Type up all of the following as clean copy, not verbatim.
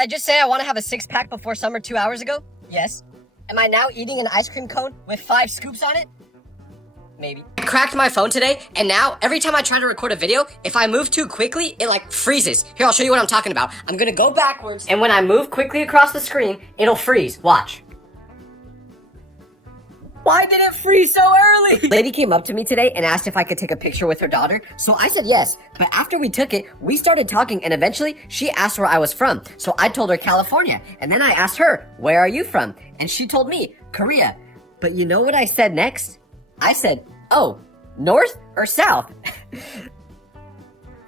I just say I want to have a six-pack before summer 2 hours ago? Yes. Am I now eating an ice cream cone with 5 scoops on it? Maybe. I cracked my phone today, and now every time I try to record a video, if I move too quickly, it like freezes. Here, I'll show you what I'm talking about. I'm gonna go backwards, and when I move quickly across the screen, it'll freeze. Watch. Why did it freeze so early? Lady came up to me today and asked if I could take a picture with her daughter, so I said yes. But after we took it, we started talking, and eventually she asked where I was from. So I told her California, and then I asked her, where are you from? And she told me, Korea. But you know what I said next? I said, oh, north or south?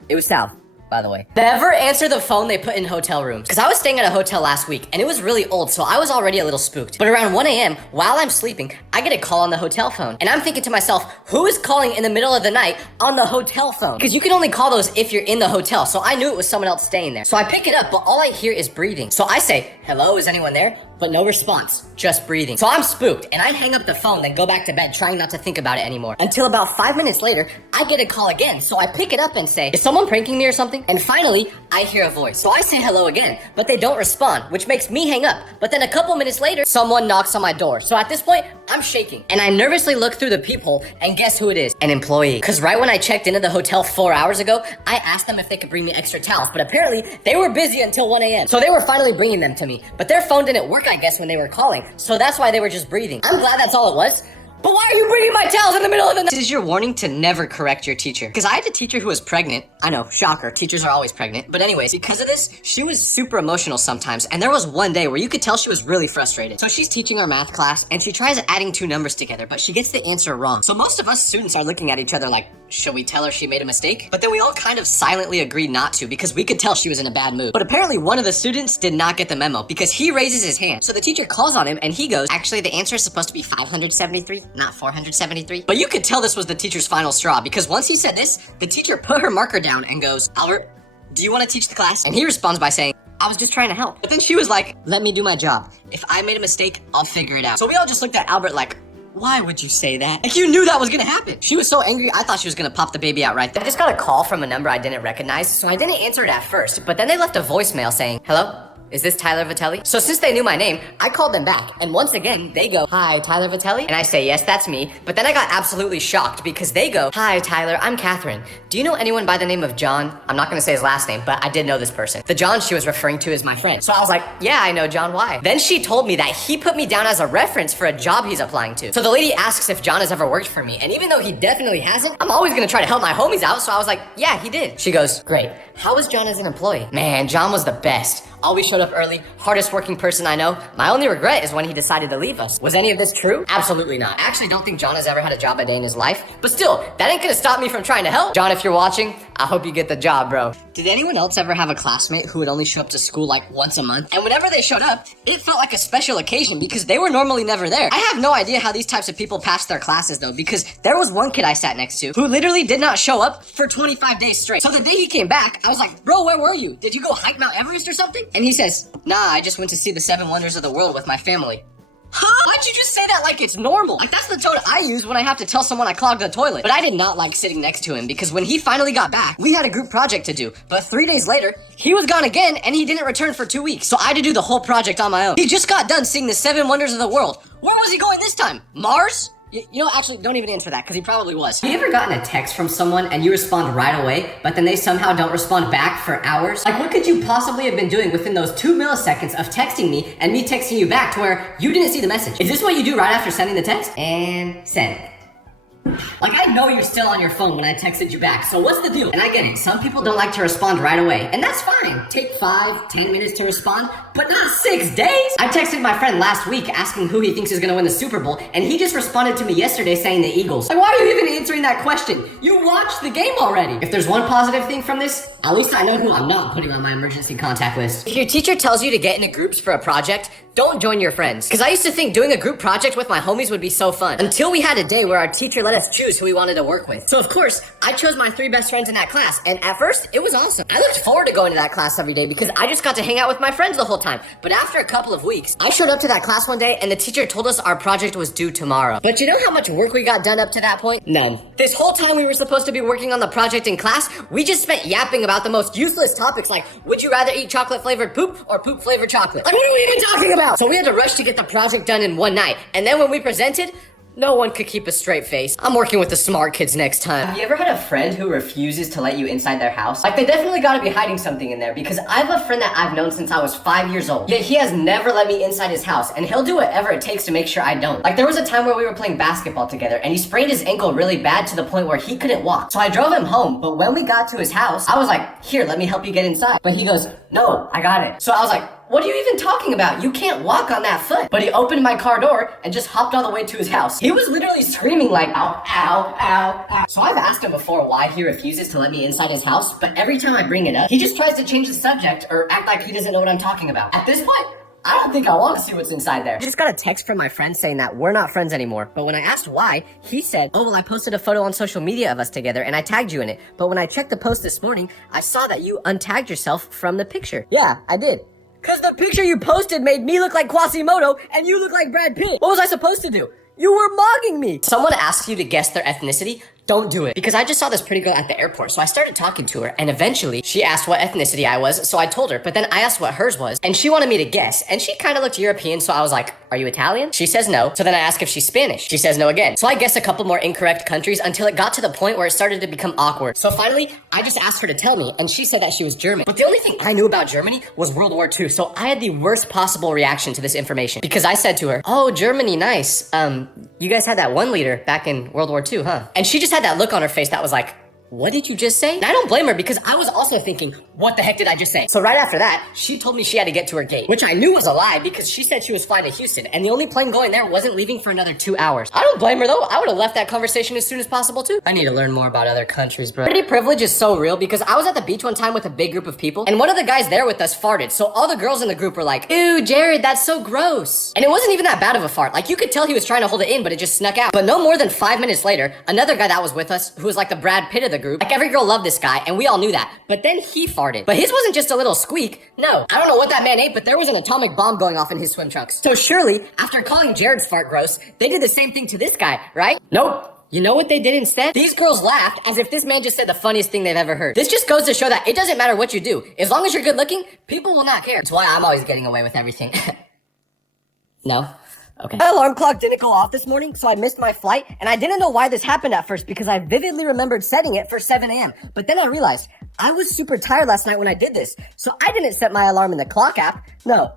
It was south, by the way. Never answer the phone they put in hotel rooms. Because I was staying at a hotel last week, and it was really old, so I was already a little spooked. But around 1 a.m., while I'm sleeping, I get a call on the hotel phone. And I'm thinking to myself, who is calling in the middle of the night on the hotel phone? Because you can only call those if you're in the hotel, so I knew it was someone else staying there. So I pick it up, but all I hear is breathing. So I say, hello, is anyone there? But no response, just breathing. So I'm spooked, and I hang up the phone, then go back to bed, trying not to think about it anymore. Until about 5 minutes later, I get a call again, so I pick it up and say, is someone pranking me or something? And finally, I hear a voice. So I say hello again, but they don't respond, which makes me hang up. But then a couple minutes later, someone knocks on my door. So at this point, I'm shaking. And I nervously look through the peephole, and guess who it is? An employee. Because right when I checked into the hotel 4 hours ago, I asked them if they could bring me extra towels, but apparently, they were busy until 1 a.m. So they were finally bringing them to me. But their phone didn't work, I guess, when they were calling. So that's why they were just breathing. I'm glad that's all it was. But why are you bringing my towels in the middle of the night? This is your warning to never correct your teacher. Because I had a teacher who was pregnant. I know, shocker, teachers are always pregnant. But anyways, because of this, she was super emotional sometimes. And there was one day where you could tell she was really frustrated. So she's teaching our math class, and she tries adding 2 numbers together, but she gets the answer wrong. So most of us students are looking at each other like, should we tell her she made a mistake? But then we all kind of silently agreed not to because we could tell she was in a bad mood. But apparently one of the students did not get the memo because he raises his hand. So the teacher calls on him and he goes, actually the answer is supposed to be 573, not 473. But you could tell this was the teacher's final straw because once he said this, the teacher put her marker down and goes, Albert, do you want to teach the class? And he responds by saying, I was just trying to help. But then she was like, let me do my job. If I made a mistake, I'll figure it out. So we all just looked at Albert like, why would you say that? Like you knew that was gonna happen. She was so angry, I thought she was gonna pop the baby out right there. I just got a call from a number I didn't recognize, so I didn't answer it at first, but then they left a voicemail saying, hello? Is this Tyler Vitelli? So since they knew my name, I called them back. And once again, they go, hi, Tyler Vitelli? And I say, yes, that's me. But then I got absolutely shocked because they go, hi, Tyler, I'm Catherine. Do you know anyone by the name of John? I'm not gonna say his last name, but I did know this person. The John she was referring to is my friend. So I was like, yeah, I know John, why? Then she told me that he put me down as a reference for a job he's applying to. So the lady asks if John has ever worked for me. And even though he definitely hasn't, I'm always gonna try to help my homies out. So I was like, yeah, he did. She goes, great. How was John as an employee? Man, John was the best. Always showed up early, hardest working person I know. My only regret is when he decided to leave us. Was any of this true? Absolutely not. I actually don't think John has ever had a job a day in his life. But still, that ain't gonna stop me from trying to help. John, if you're watching, I hope you get the job, bro. Did anyone else ever have a classmate who would only show up to school like once a month? And whenever they showed up, it felt like a special occasion because they were normally never there. I have no idea how these types of people pass their classes though, because there was one kid I sat next to who literally did not show up for 25 days straight. So the day he came back, I was like, bro, where were you? Did you go hike Mount Everest or something? And he says, nah, I just went to see the 7 wonders of the world with my family. Huh? Why'd you just say that like it's normal? Like that's the tone I use when I have to tell someone I clogged the toilet. But I did not like sitting next to him because when he finally got back, we had a group project to do. But 3 days later, he was gone again and he didn't return for 2 weeks. So I had to do the whole project on my own. He just got done seeing the 7 wonders of the world. Where was he going this time? Mars? You know, actually, don't even answer that, because he probably was. Have you ever gotten a text from someone and you respond right away, but then they somehow don't respond back for hours? Like, what could you possibly have been doing within those 2 milliseconds of texting me and me texting you back to where you didn't see the message? Is this what you do right after sending the text? And send. Like, I know you're still on your phone when I texted you back, so what's the deal? And I get it, some people don't like to respond right away, and that's fine. Take 5, 10 minutes to respond, but not 6 days! I texted my friend last week asking who he thinks is gonna win the Super Bowl, and he just responded to me yesterday saying the Eagles. Like, why are you even answering that question? You watched the game already! If there's one positive thing from this, at least I know who I'm not putting on my emergency contact list. If your teacher tells you to get into groups for a project, don't join your friends. Because I used to think doing a group project with my homies would be so fun. Until we had a day where our teacher let us choose who we wanted to work with. So of course, I chose my 3 best friends in that class. And at first, it was awesome. I looked forward to going to that class every day because I just got to hang out with my friends the whole time. But after a couple of weeks, I showed up to that class one day and the teacher told us our project was due tomorrow. But you know how much work we got done up to that point? None. This whole time we were supposed to be working on the project in class, we just spent yapping about the most useless topics like, would you rather eat chocolate-flavored poop or poop-flavored chocolate? Like, what are we even talking about? So we had to rush to get the project done in one night. And then when we presented, no one could keep a straight face. I'm working with the smart kids next time. Have you ever had a friend who refuses to let you inside their house? Like, they definitely gotta be hiding something in there because I have a friend that I've known since I was 5 years old. Yet he has never let me inside his house, and he'll do whatever it takes to make sure I don't. Like, there was a time where we were playing basketball together, and he sprained his ankle really bad to the point where he couldn't walk. So I drove him home, but when we got to his house, I was like, here, let me help you get inside. But he goes, no, I got it. So I was like, what are you even talking about? You can't walk on that foot. But he opened my car door and just hopped all the way to his house. He was literally screaming like, ow, ow, ow, ow. So I've asked him before why he refuses to let me inside his house, but every time I bring it up, he just tries to change the subject or act like he doesn't know what I'm talking about. At this point, I don't think I want to see what's inside there. I just got a text from my friend saying that we're not friends anymore. But when I asked why, he said, oh, well, I posted a photo on social media of us together and I tagged you in it. But when I checked the post this morning, I saw that you untagged yourself from the picture. Yeah, I did. Cause the picture you posted made me look like Quasimodo and you look like Brad Pitt. What was I supposed to do? You were mocking me. Someone asks you to guess their ethnicity, don't do it. Because I just saw this pretty girl at the airport, so I started talking to her, and eventually she asked what ethnicity I was, so I told her, but then I asked what hers was, and she wanted me to guess, and she kind of looked European, so I was like, are you Italian? She says no, so then I ask if she's Spanish. She says no again. So I guessed a couple more incorrect countries until it got to the point where it started to become awkward. So finally, I just asked her to tell me, and she said that she was German. But the only thing I knew about Germany was World War II, so I had the worst possible reaction to this information. Because I said to her, oh, Germany, nice. You guys had that one leader back in World War II, huh? And she just had that look on her face that was like, what did you just say? And I don't blame her because I was also thinking, what the heck did I just say? So right after that, she told me she had to get to her gate, which I knew was a lie because she said she was flying to Houston and the only plane going there wasn't leaving for another 2 hours. I don't blame her though. I would have left that conversation as soon as possible too. I need to learn more about other countries, bro. Pretty privilege is so real because I was at the beach one time with a big group of people and one of the guys there with us farted. So all the girls in the group were like, ew, Jared, that's so gross. And it wasn't even that bad of a fart. Like you could tell he was trying to hold it in, but it just snuck out. But no more than 5 minutes later, another guy that was with us, who was like the Brad Pitt of the group, like every girl loved this guy and we all knew that, but then he farted. But his wasn't just a little squeak. No, I don't know what that man ate, but there was an atomic bomb going off in his swim trunks. So surely, after calling Jared's fart gross, they did the same thing to this guy, right? Nope. You know what they did instead? These girls laughed as if this man just said the funniest thing they've ever heard. This just goes to show that it doesn't matter what you do. As long as you're good looking, people will not care. That's why I'm always getting away with everything. No? Okay. My alarm clock didn't go off this morning, so I missed my flight, and I didn't know why this happened at first because I vividly remembered setting it for 7 a.m. But then I realized I was super tired last night when I did this, so I didn't set my alarm in the clock app. No,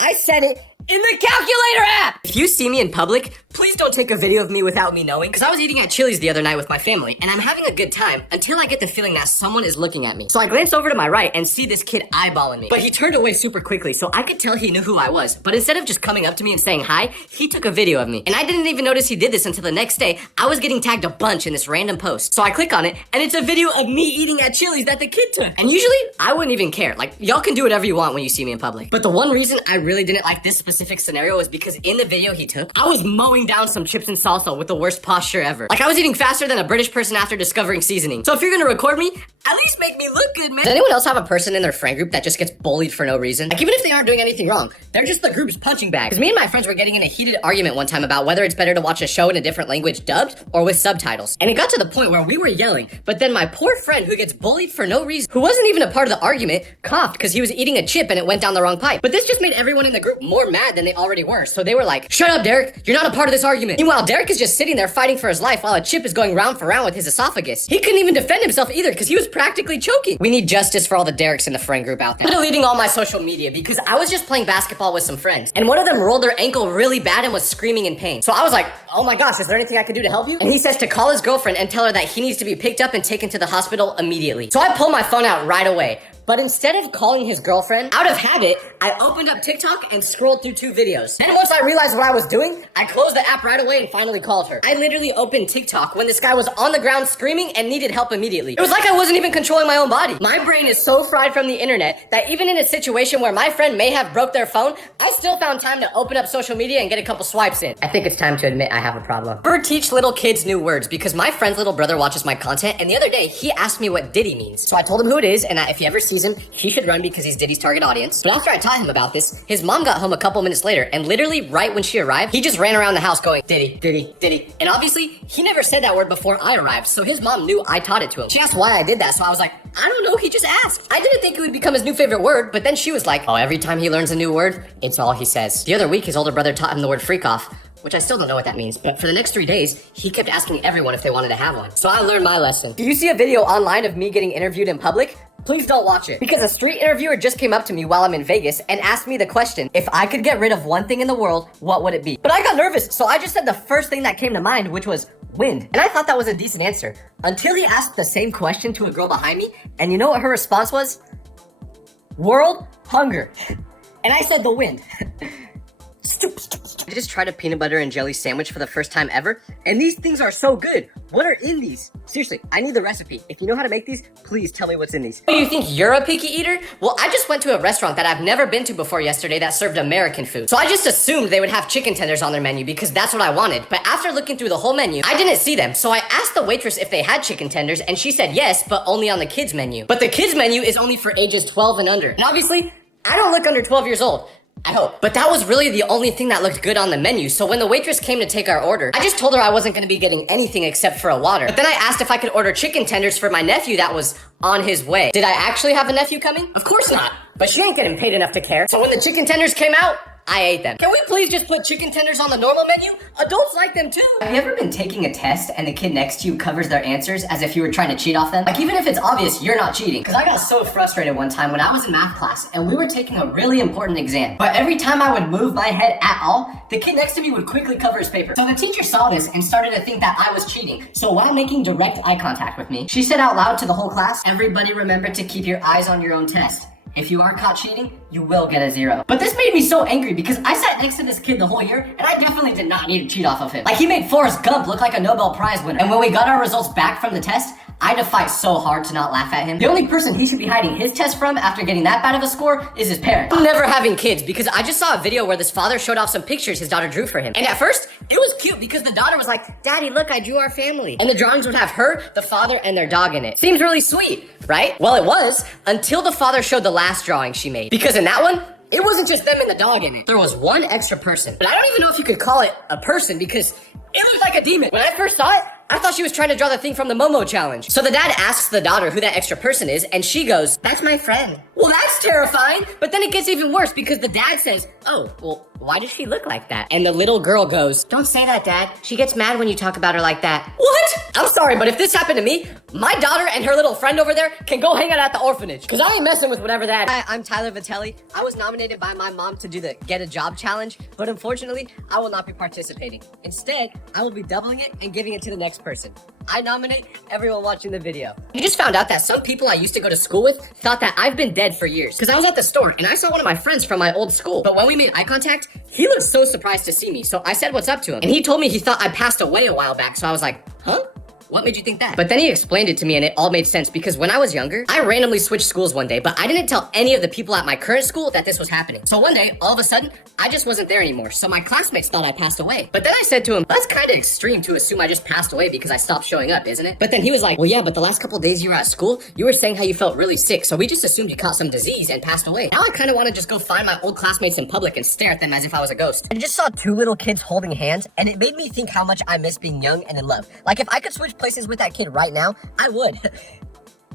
I set it in the calculator app! If you see me in public, please don't take a video of me without me knowing, because I was eating at Chili's the other night with my family, and I'm having a good time until I get the feeling that someone is looking at me. So I glance over to my right and see this kid eyeballing me. But he turned away super quickly, so I could tell he knew who I was. But instead of just coming up to me and saying hi, he took a video of me. And I didn't even notice he did this until the next day. I was getting tagged a bunch in this random post. So I click on it, and it's a video of me eating at Chili's that the kid took. And usually, I wouldn't even care. Like, y'all can do whatever you want when you see me in public. But the one reason I really didn't like this specific scenario was because in the video he took, I was mowing down some chips and salsa with the worst posture ever. Like I was eating faster than a British person after discovering seasoning. So if you're gonna record me, at least make me look good, man. Does anyone else have a person in their friend group that just gets bullied for no reason? Like even if they aren't doing anything wrong, they're just the group's punching bag. Because me and my friends were getting in a heated argument one time about whether it's better to watch a show in a different language dubbed or with subtitles. And it got to the point where we were yelling, but then my poor friend who gets bullied for no reason, who wasn't even a part of the argument, coughed because he was eating a chip and it went down the wrong pipe. But this just made everyone in the group more mad than they already were. So they were like, shut up, Derek. You're not a part of this argument. Meanwhile, Derek is just sitting there fighting for his life while a chip is going round for round with his esophagus. He couldn't even defend himself either because he was practically choking. We need justice for all the Dereks in the friend group out there. I'm deleting all my social media because I was just playing basketball with some friends and one of them rolled their ankle really bad and was screaming in pain. So I was like, oh my gosh, is there anything I can do to help you? And he says to call his girlfriend and tell her that he needs to be picked up and taken to the hospital immediately. So I pull my phone out right away. But instead of calling his girlfriend, out of habit, I opened up TikTok and scrolled through 2 videos. Then once I realized what I was doing, I closed the app right away and finally called her. I literally opened TikTok when this guy was on the ground screaming and needed help immediately. It was like I wasn't even controlling my own body. My brain is so fried from the internet that even in a situation where my friend may have broke their phone, I still found time to open up social media and get a couple swipes in. I think it's time to admit I have a problem. Never teach little kids new words because my friend's little brother watches my content, and the other day he asked me what Diddy means. So I told him who it is, and if he ever sees him, he should run because he's Diddy's target audience. But after I taught him about this, his mom got home a couple minutes later, and literally right when she arrived, he just ran around the house going, Diddy, Diddy, Diddy. And obviously, he never said that word before I arrived, so his mom knew I taught it to him. She asked why I did that, so I was like, I don't know, he just asked. I didn't think it would become his new favorite word, but then she was like, oh, every time he learns a new word, it's all he says. The other week, his older brother taught him the word freak off, which I still don't know what that means, but for the next 3 days, he kept asking everyone if they wanted to have one. So I learned my lesson. Do you see a video online of me getting interviewed in public? Please don't watch it. Because a street interviewer just came up to me while I'm in Vegas and asked me the question, if I could get rid of one thing in the world, what would it be? But I got nervous, so I just said the first thing that came to mind, which was wind. And I thought that was a decent answer, until he asked the same question to a girl behind me, and you know what her response was? World hunger. And I said the wind. I just tried a peanut butter and jelly sandwich for the first time ever, and these things are so good. What are in these? Seriously, I need the recipe. If you know how to make these, please tell me what's in these. Do you think you're a picky eater? Well, I just went to a restaurant that I've never been to before yesterday that served American food. So I just assumed they would have chicken tenders on their menu because that's what I wanted. But after looking through the whole menu, I didn't see them. So I asked the waitress if they had chicken tenders, and she said yes, but only on the kids menu. But the kids menu is only for ages 12 and under. And obviously, I don't look under 12 years old. I hope. But that was really the only thing that looked good on the menu, so when the waitress came to take our order, I just told her I wasn't going to be getting anything except for a water. But then I asked if I could order chicken tenders for my nephew that was on his way. Did I actually have a nephew coming? Of course not. But she ain't getting paid enough to care. So when the chicken tenders came out, I ate them. Can we please just put chicken tenders on the normal menu? Adults like them too. Have you ever been taking a test and the kid next to you covers their answers as if you were trying to cheat off them? Like, even if it's obvious you're not cheating. Because I got so frustrated one time when I was in math class and we were taking a really important exam. But every time I would move my head at all, the kid next to me would quickly cover his paper. So the teacher saw this and started to think that I was cheating. So while making direct eye contact with me, she said out loud to the whole class, everybody remember to keep your eyes on your own test. If you are caught cheating, you will get a 0. But this made me so angry because I sat next to this kid the whole year and I definitely did not need to cheat off of him. Like, he made Forrest Gump look like a Nobel Prize winner. And when we got our results back from the test, I had to fight so hard to not laugh at him. The only person he should be hiding his test from after getting that bad of a score is his parents. I'm never having kids because I just saw a video where this father showed off some pictures his daughter drew for him. And at first, it was cute because the daughter was like, Daddy, look, I drew our family. And the drawings would have her, the father, and their dog in it. Seems really sweet, right? Well, it was, until the father showed the last drawing she made. Because in that one, it wasn't just them and the dog in it. There was one extra person. But I don't even know if you could call it a person because it looked like a demon. When I first saw it, I thought she was trying to draw the thing from the Momo challenge. So the dad asks the daughter who that extra person is, and she goes, that's my friend. Well, that's terrifying. But then it gets even worse because the dad says, oh, well, why does she look like that? And the little girl goes, don't say that, Dad. She gets mad when you talk about her like that. What? I'm sorry, but if this happened to me, my daughter and her little friend over there can go hang out at the orphanage. Because I ain't messing with whatever that. Hi, I'm Tyler Vitelli. I was nominated by my mom to do the Get a Job challenge, but unfortunately, I will not be participating. Instead, I will be doubling it and giving it to the next person. I nominate everyone watching the video. You just found out that some people I used to go to school with thought that I've been dead for years. Because I was at the store and I saw one of my friends from my old school. But when we made eye contact, he looked so surprised to see me. So I said what's up to him. And he told me he thought I passed away a while back. So I was like, huh? What made you think that? But then he explained it to me and it all made sense because when I was younger, I randomly switched schools one day, but I didn't tell any of the people at my current school that this was happening. So one day, all of a sudden, I just wasn't there anymore. So my classmates thought I passed away. But then I said to him, that's kind of extreme to assume I just passed away because I stopped showing up, isn't it? But then he was like, well, yeah, but the last couple of days you were at school, you were saying how you felt really sick. So we just assumed you caught some disease and passed away. Now I kind of want to just go find my old classmates in public and stare at them as if I was a ghost. I just saw 2 little kids holding hands and it made me think how much I miss being young and in love. Like, if I could switch places with that kid right now, I would.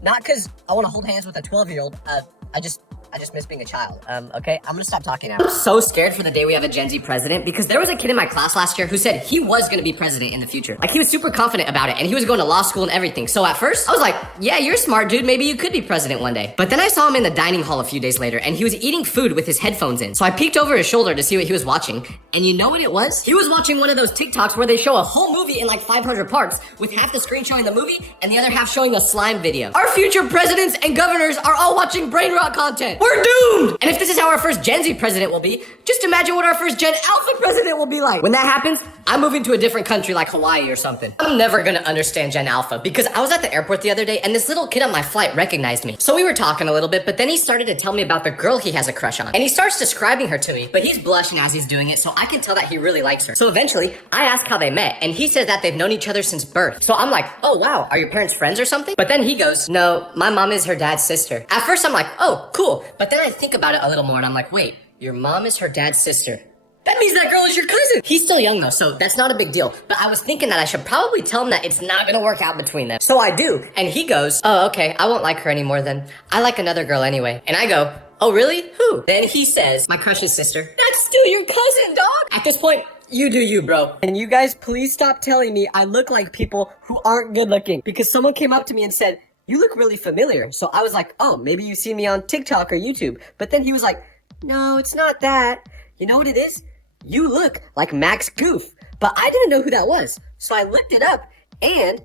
Not because I want to hold hands with a 12-year-old. I I just miss being a child. Okay, I'm gonna stop talking now. I'm so scared for the day we have a Gen Z president because there was a kid in my class last year who said he was gonna be president in the future. Like, he was super confident about it and he was going to law school and everything. So at first, I was like, yeah, you're smart, dude. Maybe you could be president one day. But then I saw him in the dining hall a few days later and he was eating food with his headphones in. So I peeked over his shoulder to see what he was watching. And you know what it was? He was watching one of those TikToks where they show a whole movie in like 500 parts with half the screen showing the movie and the other half showing a slime video. Our future presidents and governors are all watching brain rot content. We're doomed! And if this is how our first Gen Z president will be, just imagine what our first Gen Alpha president will be like. When that happens, I'm moving to a different country like Hawaii or something. I'm never gonna understand Gen Alpha because I was at the airport the other day and this little kid on my flight recognized me. So we were talking a little bit, but then he started to tell me about the girl he has a crush on. And he starts describing her to me, but he's blushing as he's doing it, so I can tell that he really likes her. So eventually, I ask how they met, and he says that they've known each other since birth. So I'm like, oh wow, are your parents friends or something? But then he goes, no, my mom is her dad's sister. At first I'm like, oh, cool. But then I think about it a little more and I'm like, wait, your mom is her dad's sister. That means that girl is your cousin. He's still young though, so that's not a big deal. But I was thinking that I should probably tell him that it's not gonna work out between them. So I do, and he goes, oh, okay, I won't like her anymore then. I like another girl anyway. And I go, oh really? Who? Then he says, my crush's sister. That's still your cousin, dog. At this point, you do you, bro. And you guys, please stop telling me I look like people who aren't good looking. Because someone came up to me and said, you look really familiar. So I was like, oh, maybe you've seen me on TikTok or YouTube. But then he was like, no, it's not that. You know what it is? You look like Max Goof. But I didn't know who that was. So I looked it up and...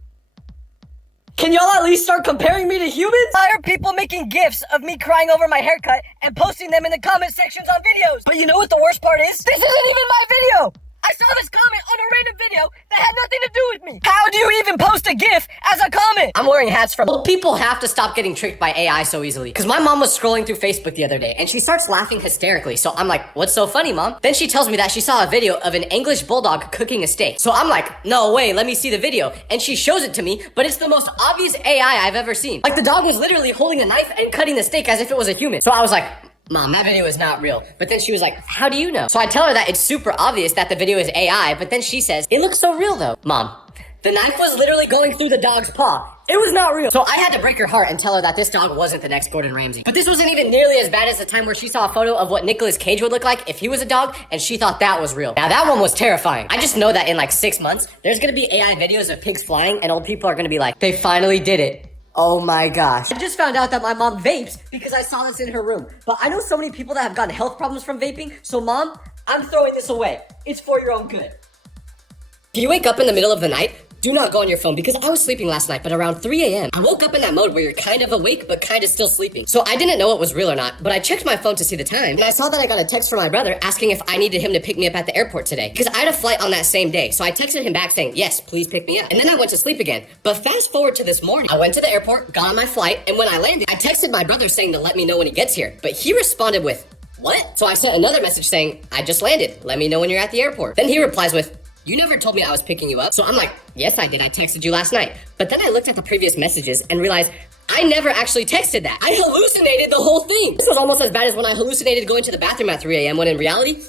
Can y'all at least start comparing me to humans? Why are people making GIFs of me crying over my haircut and posting them in the comment sections on videos? But you know what the worst part is? This isn't even my video! I saw this comment on a random video that had nothing to do with me. How do you even post a GIF as a comment? I'm wearing hats from... Well, people have to stop getting tricked by AI so easily. Because my mom was scrolling through Facebook the other day and she starts laughing hysterically. So I'm like, what's so funny, mom? Then she tells me that she saw a video of an English bulldog cooking a steak. So I'm like, no way, let me see the video. And she shows it to me, but it's the most obvious AI I've ever seen. Like, the dog was literally holding a knife and cutting the steak as if it was a human. So I was like, Mom, that video is not real. But then she was like, how do you know? So I tell her that it's super obvious that the video is AI, but then she says, it looks so real though. Mom, the knife was literally going through the dog's paw. It was not real. So I had to break her heart and tell her that this dog wasn't the next Gordon Ramsay. But this wasn't even nearly as bad as the time where she saw a photo of what Nicolas Cage would look like if he was a dog, and she thought that was real. Now that one was terrifying. I just know that in like 6 months, there's gonna be AI videos of pigs flying, and old people are gonna be like, they finally did it. Oh my gosh. I just found out that my mom vapes because I saw this in her room. But I know so many people that have gotten health problems from vaping, so Mom, I'm throwing this away. It's for your own good. If you wake up in the middle of the night, do not go on your phone because I was sleeping last night, but around 3 a.m. I woke up in that mode where you're kind of awake, but kind of still sleeping. So I didn't know it was real or not, but I checked my phone to see the time, and I saw that I got a text from my brother asking if I needed him to pick me up at the airport today, because I had a flight on that same day. So I texted him back saying, yes, please pick me up. And then I went to sleep again. But fast forward to this morning, I went to the airport, got on my flight, and when I landed, I texted my brother saying to let me know when he gets here. But he responded with, what? So I sent another message saying, I just landed. Let me know when you're at the airport. Then he replies with, you never told me I was picking you up. So I'm like, yes, I did. I texted you last night. But then I looked at the previous messages and realized I never actually texted that. I hallucinated the whole thing. This was almost as bad as when I hallucinated going to the bathroom at 3 a.m. when in reality,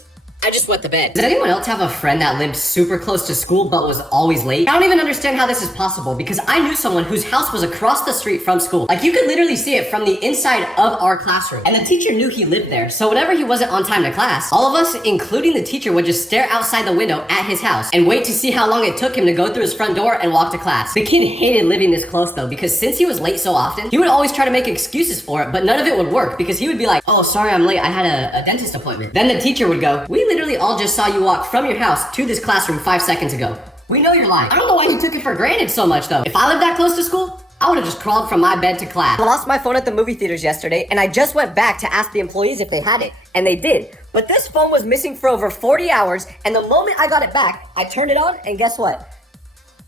I just went to bed. Did anyone else have a friend that lived super close to school but was always late? I don't even understand how this is possible because I knew someone whose house was across the street from school. Like, you could literally see it from the inside of our classroom. And the teacher knew he lived there. So whenever he wasn't on time to class, all of us, including the teacher, would just stare outside the window at his house and wait to see how long it took him to go through his front door and walk to class. The kid hated living this close though, because since he was late so often, he would always try to make excuses for it, but none of it would work because he would be like, oh, sorry, I'm late. I had a dentist appointment. Then the teacher would go, we literally all just saw you walk from your house to this classroom 5 seconds ago. We know you're lying. I don't know why he took it for granted so much though. If I lived that close to school, I would have just crawled from my bed to class. I lost my phone at the movie theaters yesterday, and I just went back to ask the employees if they had it, and they did. But this phone was missing for over 40 hours, and the moment I got it back, I turned it on, and guess what?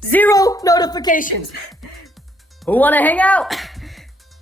0 notifications. Who wanna hang out?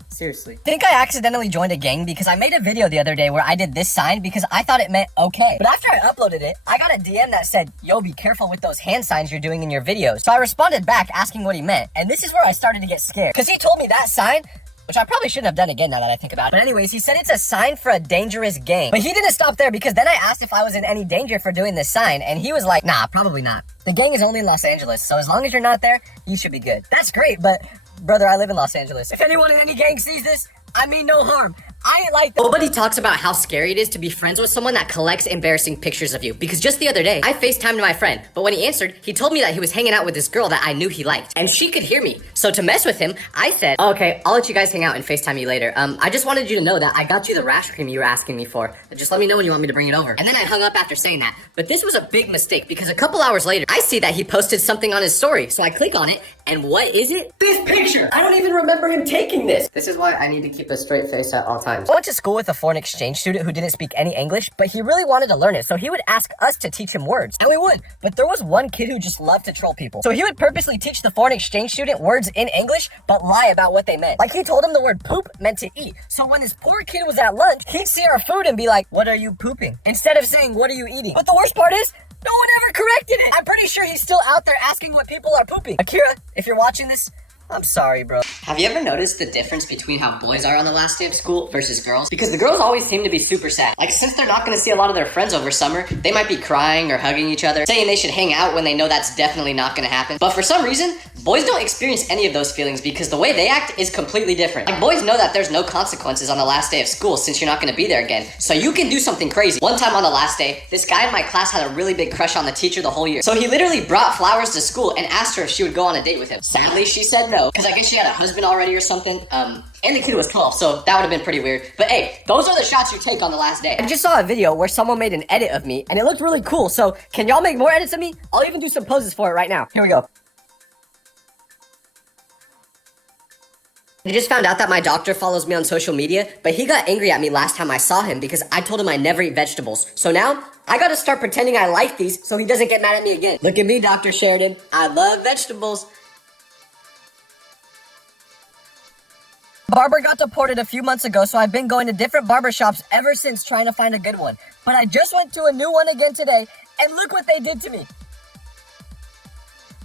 Seriously. I think I accidentally joined a gang because I made a video the other day where I did this sign because I thought it meant okay. But after I uploaded it, I got a DM that said, yo, be careful with those hand signs you're doing in your videos. So I responded back asking what he meant. And this is where I started to get scared. Because he told me that sign, which I probably shouldn't have done again now that I think about it. But anyways, he said it's a sign for a dangerous gang. But he didn't stop there because then I asked if I was in any danger for doing this sign. And he was like, nah, probably not. The gang is only in Los Angeles. So as long as you're not there, you should be good. That's great, but brother, I live in Los Angeles. If anyone in any gang sees this, I mean no harm. I ain't like that. Nobody talks about how scary it is to be friends with someone that collects embarrassing pictures of you. Because just the other day, I FaceTimed my friend, but when he answered, he told me that he was hanging out with this girl that I knew he liked. And she could hear me. So to mess with him, I said, okay, I'll let you guys hang out and FaceTime you later. I just wanted you to know that I got you the rash cream you were asking me for. Just let me know when you want me to bring it over. And then I hung up after saying that. But this was a big mistake because a couple hours later, I see that he posted something on his story. So I click on it, and what is it? This picture! I don't even remember him taking this. This is why I need to keep a straight face at all times. I went to school with a foreign exchange student who didn't speak any English, but he really wanted to learn it, so he would ask us to teach him words. And we would. But there was one kid who just loved to troll people. So he would purposely teach the foreign exchange student words in English, but lie about what they meant. Like he told him the word poop meant to eat. So when this poor kid was at lunch, he'd see our food and be like, what are you pooping? Instead of saying, what are you eating? But the worst part is, no one ever corrected it. I'm pretty sure he's still out there asking what people are pooping. Akira, if you're watching this, I'm sorry, bro. Have you ever noticed the difference between how boys are on the last day of school versus girls? Because the girls always seem to be super sad. Like, since they're not gonna see a lot of their friends over summer, they might be crying or hugging each other, saying they should hang out when they know that's definitely not gonna happen. But for some reason, boys don't experience any of those feelings because the way they act is completely different. Like, boys know that there's no consequences on the last day of school since you're not gonna be there again. So you can do something crazy. One time on the last day, this guy in my class had a really big crush on the teacher the whole year. So he literally brought flowers to school and asked her if she would go on a date with him. Sadly, she said no, because I guess she had a husband already or something. And the kid was 12, so that would have been pretty weird. But hey, those are the shots you take on the last day. I just saw a video where someone made an edit of me, and it looked really cool. So can y'all make more edits of me? I'll even do some poses for it right now. Here we go. I just found out that my doctor follows me on social media, but he got angry at me last time I saw him because I told him I never eat vegetables. So now, I gotta start pretending I like these so he doesn't get mad at me again. Look at me, Dr. Sheridan. I love vegetables. Barber got deported a few months ago, so I've been going to different barbershops ever since trying to find a good one. But I just went to a new one again today, and look what they did to me.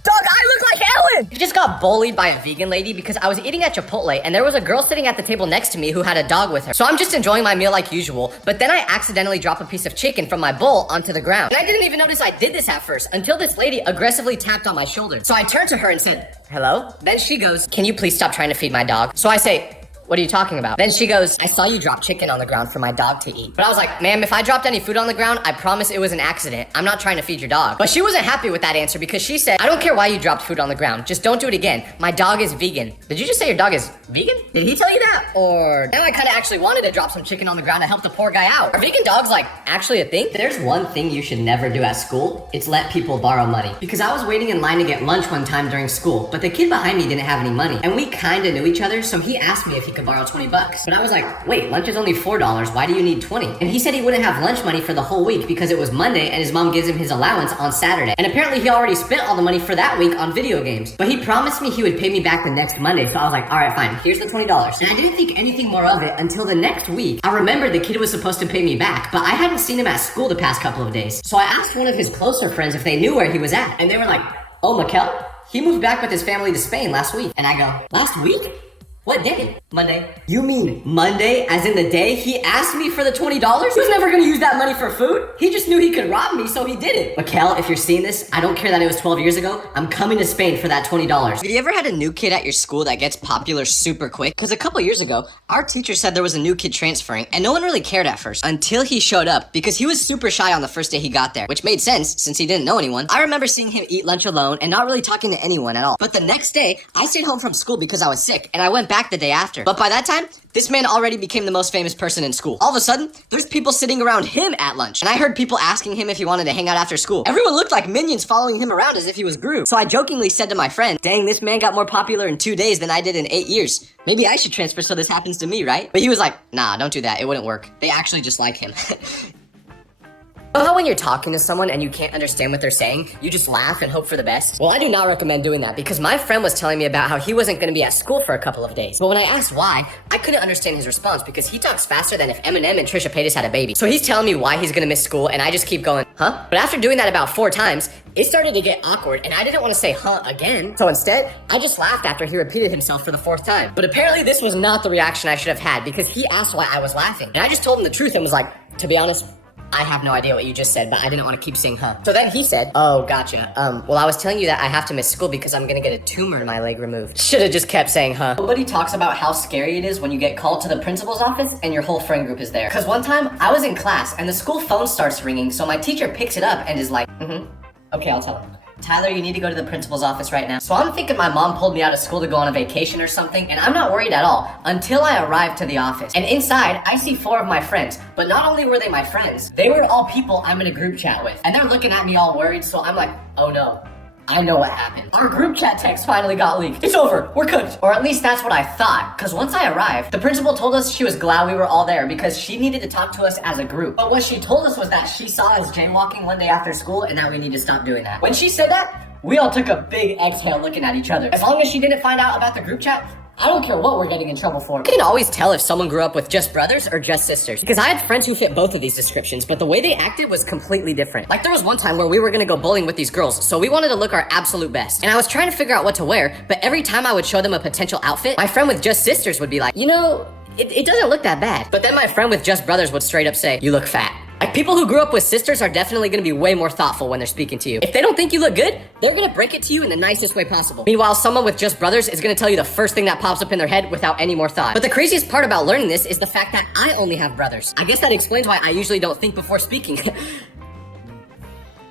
Dog, I look like Ellen! I just got bullied by a vegan lady because I was eating at Chipotle and there was a girl sitting at the table next to me who had a dog with her. So I'm just enjoying my meal like usual, but then I accidentally drop a piece of chicken from my bowl onto the ground. And I didn't even notice I did this at first until this lady aggressively tapped on my shoulder. So I turned to her and said, hello? Then she goes, can you please stop trying to feed my dog? So I say, what are you talking about? Then she goes, I saw you drop chicken on the ground for my dog to eat. But I was like, ma'am, if I dropped any food on the ground, I promise it was an accident. I'm not trying to feed your dog. But she wasn't happy with that answer because she said, I don't care why you dropped food on the ground. Just don't do it again. My dog is vegan. Did you just say your dog is vegan? Did he tell you that? Or now I kind of actually wanted to drop some chicken on the ground to help the poor guy out. Are vegan dogs like actually a thing? There's one thing you should never do at school. It's let people borrow money. Because I was waiting in line to get lunch one time during school, but the kid behind me didn't have any money. And we kind of knew each other, so he asked me if he could borrow 20 bucks. But I was like, wait, lunch is only $4. Why do you need 20? And he said he wouldn't have lunch money for the whole week because it was Monday and his mom gives him his allowance on Saturday. And apparently he already spent all the money for that week on video games. But he promised me he would pay me back the next Monday. So I was like, all right, fine. Here's the $20. And I didn't think anything more of it until the next week. I remembered the kid was supposed to pay me back, but I hadn't seen him at school the past couple of days. So I asked one of his closer friends if they knew where he was at. And they were like, oh, Mikkel? He moved back with his family to Spain last week. And I go, last week? What day? Monday. You mean Monday, as in the day he asked me for the $20? He was never gonna use that money for food. He just knew he could rob me, so he did it. Mikkel, if you're seeing this, I don't care that it was 12 years ago. I'm coming to Spain for that $20. Have you ever had a new kid at your school that gets popular super quick? Because a couple years ago, our teacher said there was a new kid transferring, and no one really cared at first, until he showed up, because he was super shy on the first day he got there, which made sense, since he didn't know anyone. I remember seeing him eat lunch alone, and not really talking to anyone at all. But the next day, I stayed home from school because I was sick, and I went back the day after. But by that time, this man already became the most famous person in school. All of a sudden, there's people sitting around him at lunch. And I heard people asking him if he wanted to hang out after school. Everyone looked like minions following him around as if he was Gru. So I jokingly said to my friend, dang, this man got more popular in 2 days than I did in 8 years. Maybe I should transfer so this happens to me, right? But he was like, nah, don't do that. It wouldn't work. They actually just like him. You know how when you're talking to someone and you can't understand what they're saying, you just laugh and hope for the best? Well, I do not recommend doing that because my friend was telling me about how he wasn't going to be at school for a couple of days. But when I asked why, I couldn't understand his response because he talks faster than if Eminem and Trisha Paytas had a baby. So he's telling me why he's going to miss school and I just keep going, huh? But after doing that about 4 times, it started to get awkward and I didn't want to say huh again. So instead, I just laughed after he repeated himself for the 4th time. But apparently this was not the reaction I should have had because he asked why I was laughing. And I just told him the truth and was like, to be honest, I have no idea what you just said, but I didn't want to keep saying huh. So then he said, oh, gotcha. Well, I was telling you that I have to miss school because I'm gonna get a tumor in my leg removed. Should've just kept saying huh. Nobody talks about how scary it is when you get called to the principal's office and your whole friend group is there. Cause one time, I was in class and the school phone starts ringing, so my teacher picks it up and is like, okay, I'll tell him. Tyler, you need to go to the principal's office right now. So I'm thinking my mom pulled me out of school to go on a vacation or something, and I'm not worried at all until I arrive to the office. And inside, I see 4 of my friends. But not only were they my friends, they were all people I'm in a group chat with. And they're looking at me all worried, so I'm like, oh no. I know what happened. Our group chat text finally got leaked. It's over. We're cooked. Or at least that's what I thought. Because once I arrived, the principal told us she was glad we were all there because she needed to talk to us as a group. But what she told us was that she saw us jaywalking one day after school and that we need to stop doing that. When she said that, we all took a big exhale looking at each other. As long as she didn't find out about the group chat, I don't care what we're getting in trouble for. You can always tell if someone grew up with just brothers or just sisters. Because I had friends who fit both of these descriptions, but the way they acted was completely different. Like there was one time where we were gonna go bowling with these girls, so we wanted to look our absolute best. And I was trying to figure out what to wear, but every time I would show them a potential outfit, my friend with just sisters would be like, you know, it doesn't look that bad. But then my friend with just brothers would straight up say, you look fat. Like people who grew up with sisters are definitely gonna be way more thoughtful when they're speaking to you. If they don't think you look good, they're gonna break it to you in the nicest way possible. Meanwhile, someone with just brothers is gonna tell you the first thing that pops up in their head without any more thought. But the craziest part about learning this is the fact that I only have brothers. I guess that explains why I usually don't think before speaking.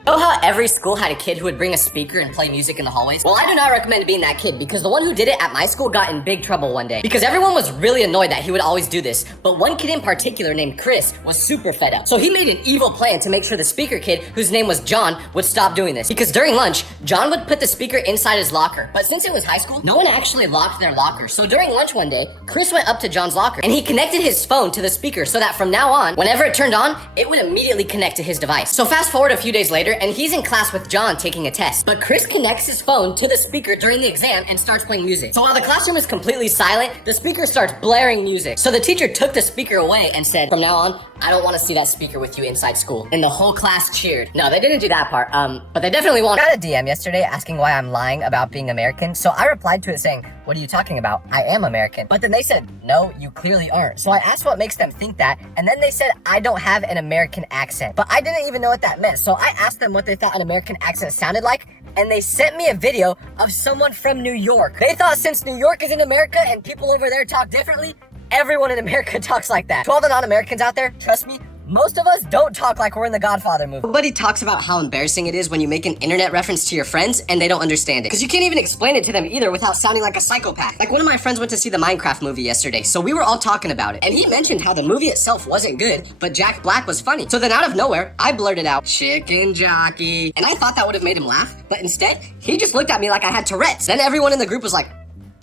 Know how every school had a kid who would bring a speaker and play music in the hallways? Well, I do not recommend being that kid because the one who did it at my school got in big trouble one day. Because everyone was really annoyed that he would always do this, but one kid in particular named Chris was super fed up. So he made an evil plan to make sure the speaker kid, whose name was John, would stop doing this. Because during lunch, John would put the speaker inside his locker. But since it was high school, no one actually locked their locker. So during lunch one day, Chris went up to John's locker and he connected his phone to the speaker so that from now on, whenever it turned on, it would immediately connect to his device. So fast forward a few days later and he's in class with John taking a test. But Chris connects his phone to the speaker during the exam and starts playing music. So while the classroom is completely silent, the speaker starts blaring music. So the teacher took the speaker away and said, from now on, I don't want to see that speaker with you inside school. And the whole class cheered. No, they didn't do that part. But they definitely wanted. I got a DM yesterday asking why I'm lying about being American. So I replied to it saying, what are you talking about? I am American. But then they said, no, you clearly aren't. So I asked what makes them think that. And then they said, I don't have an American accent. But I didn't even know what that meant. So I asked them what they thought an American accent sounded like. And they sent me a video of someone from New York. They thought since New York is in America and people over there talk differently, everyone in America talks like that. To all the non-Americans out there, trust me, most of us don't talk like we're in the Godfather movie. Nobody talks about how embarrassing it is when you make an internet reference to your friends and they don't understand it. Because you can't even explain it to them either without sounding like a psychopath. Like one of my friends went to see the Minecraft movie yesterday, so we were all talking about it. And he mentioned how the movie itself wasn't good, but Jack Black was funny. So then out of nowhere, I blurted out, chicken jockey. And I thought that would have made him laugh, but instead, he just looked at me like I had Tourette's. Then everyone in the group was like,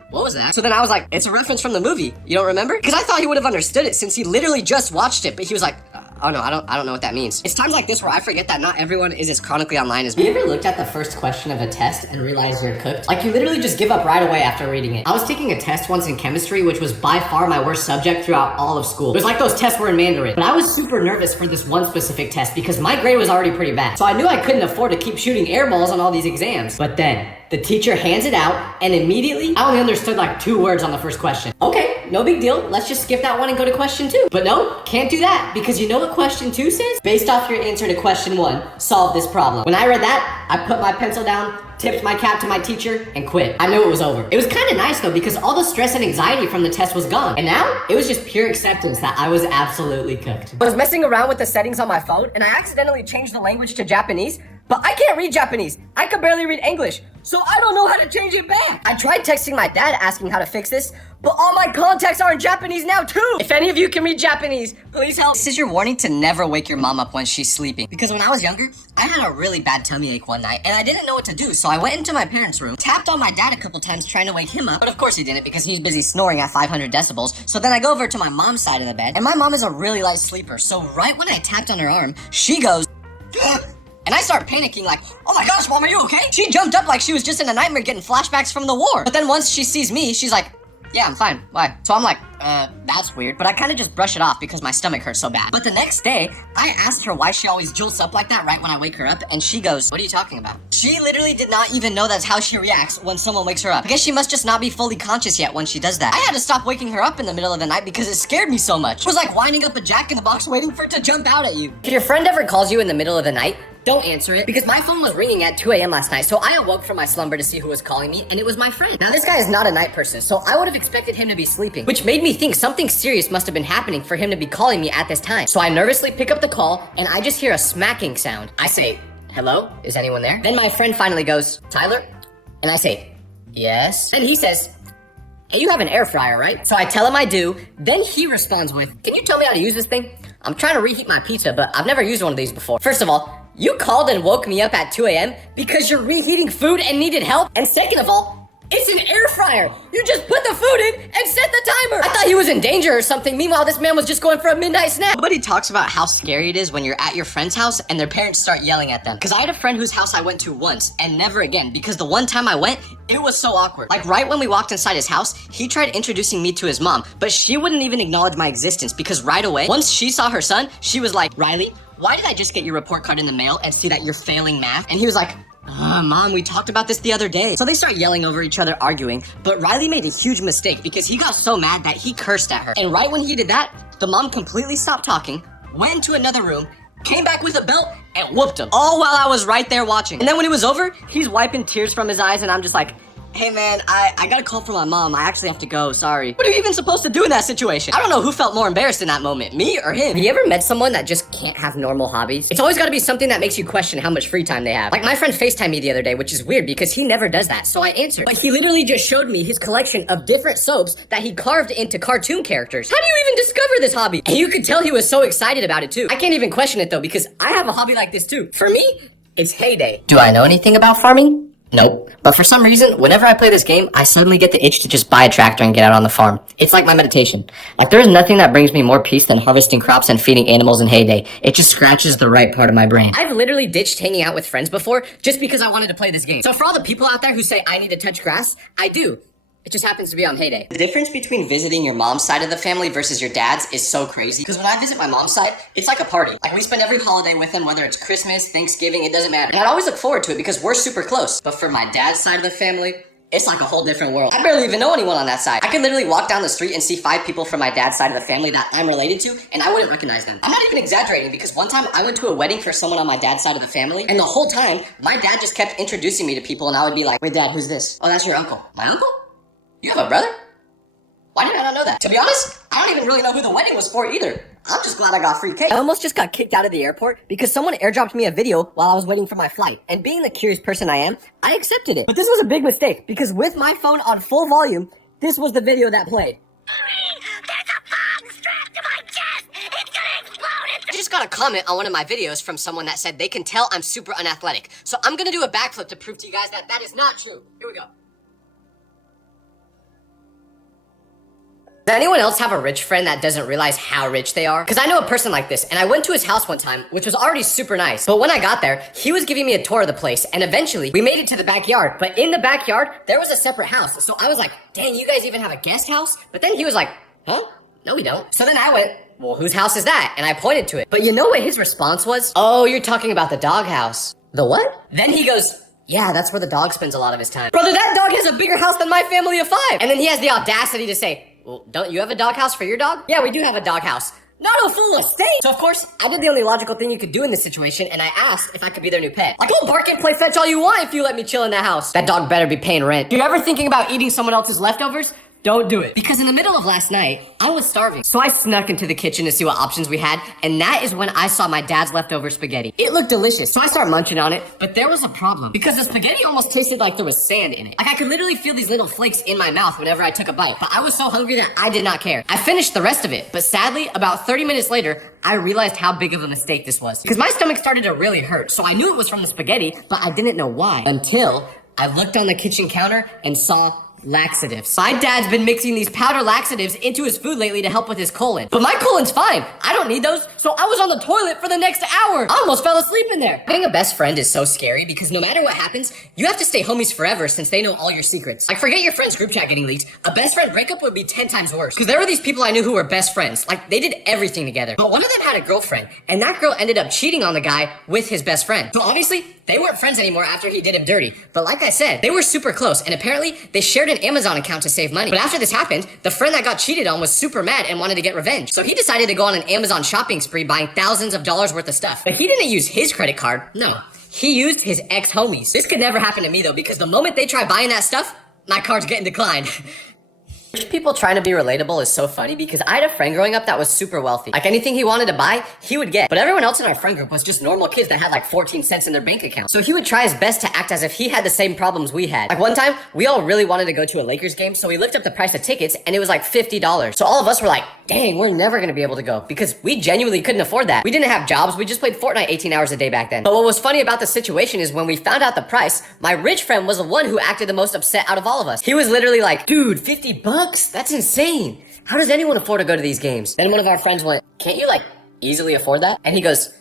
what was that? So then I was like, it's a reference from the movie. You don't remember? Because I thought he would have understood it since he literally just watched it, but he was like, oh no, I don't know what that means. It's times like this where I forget that not everyone is as chronically online as me. Have you ever looked at the first question of a test and realized you're cooked? Like you literally just give up right away after reading it. I was taking a test once in chemistry, which was by far my worst subject throughout all of school. It was like those tests were in Mandarin. But I was super nervous for this one specific test because my grade was already pretty bad. So I knew I couldn't afford to keep shooting air balls on all these exams. But then, the teacher hands it out, and immediately, I only understood like 2 words on the first question. Okay, no big deal. Let's just skip that one and go to question 2. But no, can't do that, because you know what question 2 says? Based off your answer to question 1, solve this problem. When I read that, I put my pencil down, tipped my cap to my teacher, and quit. I knew it was over. It was kind of nice though, because all the stress and anxiety from the test was gone. And now, it was just pure acceptance that I was absolutely cooked. I was messing around with the settings on my phone, and I accidentally changed the language to Japanese, but I can't read Japanese. I can barely read English, so I don't know how to change it back. I tried texting my dad asking how to fix this, but all my contacts are in Japanese now too. If any of you can read Japanese, please help. This is your warning to never wake your mom up when she's sleeping. Because when I was younger, I had a really bad tummy ache one night, and I didn't know what to do, so I went into my parents' room, tapped on my dad a couple times trying to wake him up, but of course he didn't because he's busy snoring at 500 decibels. So then I go over to my mom's side of the bed, and my mom is a really light sleeper, so right when I tapped on her arm, she goes, and I start panicking like, oh my gosh, Mom, are you okay? She jumped up like she was just in a nightmare getting flashbacks from the war. But then once she sees me, she's like, Yeah, I'm fine. Why? So I'm like, that's weird. But I kind of just brush it off because my stomach hurts so bad. But the next day, I asked her why she always jolts up like that right when I wake her up. And she goes, what are you talking about? She literally did not even know that's how she reacts when someone wakes her up. I guess she must just not be fully conscious yet when she does that. I had to stop waking her up in the middle of the night because it scared me so much. It was like winding up a Jack-in-the-Box waiting for it to jump out at you. If your friend ever calls you in the middle of the night, don't answer it, because my phone was ringing at 2 a.m. last night, so I awoke from my slumber to see who was calling me, and it was my friend. Now, this guy is not a night person, so I would have expected him to be sleeping, which made me think something serious must have been happening for him to be calling me at this time. So I nervously pick up the call, and I just hear a smacking sound. I say, hello? Is anyone there? Then my friend finally goes, Tyler? And I say, yes. Then he says, hey, you have an air fryer, right? So I tell him I do. Then he responds with, can you tell me how to use this thing? I'm trying to reheat my pizza, but I've never used one of these before. First of all, you called and woke me up at 2 a.m. because you're reheating food and needed help? And second of all, it's an air fryer. You just put the food in and set the timer. I thought he was in danger or something. Meanwhile, this man was just going for a midnight snack. Nobody talks about how scary it is when you're at your friend's house and their parents start yelling at them. Because I had a friend whose house I went to once and never again, because the one time I went, it was so awkward. Like right when we walked inside his house, he tried introducing me to his mom, but she wouldn't even acknowledge my existence because right away, once she saw her son, she was like, Riley, why did I just get your report card in the mail and see that you're failing math? And he was like, Mom, we talked about this the other day. So they start yelling over each other, arguing, but Riley made a huge mistake because he got so mad that he cursed at her. And right when he did that, the mom completely stopped talking, went into another room, came back with a belt, and whooped him. All while I was right there watching. And then when it was over, he's wiping tears from his eyes, and I'm just like, hey man, I got a call from my mom. I actually have to go, sorry. What are you even supposed to do in that situation? I don't know who felt more embarrassed in that moment, me or him. Have you ever met someone that just can't have normal hobbies? It's always gotta be something that makes you question how much free time they have. Like my friend FaceTimed me the other day, which is weird because he never does that, so I answered. But he literally just showed me his collection of different soaps that he carved into cartoon characters. How do you even discover this hobby? And you could tell he was so excited about it too. I can't even question it though because I have a hobby like this too. For me, it's heyday. Do I know anything about farming? Nope. But for some reason, whenever I play this game, I suddenly get the itch to just buy a tractor and get out on the farm. It's like my meditation. Like there is nothing that brings me more peace than harvesting crops and feeding animals in heyday. It just scratches the right part of my brain. I've literally ditched hanging out with friends before just because I wanted to play this game. So for all the people out there who say I need to touch grass, I do. It just happens to be on heyday. The difference between visiting your mom's side of the family versus your dad's is so crazy. Because when I visit my mom's side, it's like a party. Like we spend every holiday with them, whether it's Christmas, Thanksgiving, it doesn't matter. And I'd always look forward to it because we're super close. But for my dad's side of the family, it's like a whole different world. I barely even know anyone on that side. I could literally walk down the street and see 5 people from my dad's side of the family that I'm related to, and I wouldn't recognize them. I'm not even exaggerating because one time I went to a wedding for someone on my dad's side of the family, and the whole time, my dad just kept introducing me to people, and I would be like, wait, Dad, who's this? Oh, that's your uncle. My uncle? You have a brother? Why did I not know that? To be honest, I don't even really know who the wedding was for either. I'm just glad I got free cake. I almost just got kicked out of the airport because someone airdropped me a video while I was waiting for my flight. And being the curious person I am, I accepted it. But this was a big mistake because with my phone on full volume, this was the video that played. There's a bomb strapped to my chest! It's gonna explode! I just got a comment on one of my videos from someone that said they can tell I'm super unathletic. So I'm gonna do a backflip to prove to you guys that that is not true. Here we go. Does anyone else have a rich friend that doesn't realize how rich they are? Because I know a person like this, and I went to his house one time, which was already super nice. But when I got there, he was giving me a tour of the place, and eventually, we made it to the backyard. But in the backyard, there was a separate house. So I was like, dang, you guys even have a guest house? But then he was like, huh? No, we don't. So then I went, well, whose house is that? And I pointed to it. But you know what his response was? Oh, you're talking about the doghouse. The what? Then he goes, yeah, that's where the dog spends a lot of his time. Brother, that dog has a bigger house than my family of 5. And then he has the audacity to say, well, don't you have a doghouse for your dog? Yeah, we do have a doghouse. Not a full estate! So of course, I did the only logical thing you could do in this situation, and I asked if I could be their new pet. Like, go bark and play fetch all you want if you let me chill in that house. That dog better be paying rent. If you're ever thinking about eating someone else's leftovers, don't do it. Because in the middle of last night, I was starving. So I snuck into the kitchen to see what options we had, and that is when I saw my dad's leftover spaghetti. It looked delicious, so I started munching on it, but there was a problem. Because the spaghetti almost tasted like there was sand in it. Like I could literally feel these little flakes in my mouth whenever I took a bite, but I was so hungry that I did not care. I finished the rest of it, but sadly, about 30 minutes later, I realized how big of a mistake this was. Because my stomach started to really hurt, so I knew it was from the spaghetti, but I didn't know why. Until I looked on the kitchen counter and saw laxatives. My dad's been mixing these powder laxatives into his food lately to help with his colon. But my colon's fine. I don't need those, so I was on the toilet for the next hour. I almost fell asleep in there. Having a best friend is so scary because no matter what happens, you have to stay homies forever since they know all your secrets. Like, forget your friend's group chat getting leaked. A best friend breakup would be 10 times worse. Because there were these people I knew who were best friends. Like, they did everything together. But one of them had a girlfriend, and that girl ended up cheating on the guy with his best friend. So obviously, they weren't friends anymore after he did him dirty. But like I said, they were super close, and apparently, they shared an Amazon account to save money. But after this happened, the friend that got cheated on was super mad and wanted to get revenge. So he decided to go on an Amazon shopping spree buying thousands of dollars worth of stuff. But he didn't use his credit card, no. He used his ex-homies. This could never happen to me though, because the moment they try buying that stuff, my card's getting declined. Rich people trying to be relatable is so funny because I had a friend growing up that was super wealthy. Like anything he wanted to buy, he would get. But everyone else in our friend group was just normal kids that had like 14 cents in their bank account. So he would try his best to act as if he had the same problems we had. Like one time, we all really wanted to go to a Lakers game, so we looked up the price of tickets and it was like $50. So all of us were like, dang, we're never gonna be able to go because we genuinely couldn't afford that. We didn't have jobs, we just played Fortnite 18 hours a day back then. But what was funny about the situation is when we found out the price, my rich friend was the one who acted the most upset out of all of us. He was literally like, dude, $50? That's insane. How does anyone afford to go to these games? Then one of our friends went, can't you like easily afford that? And he goes,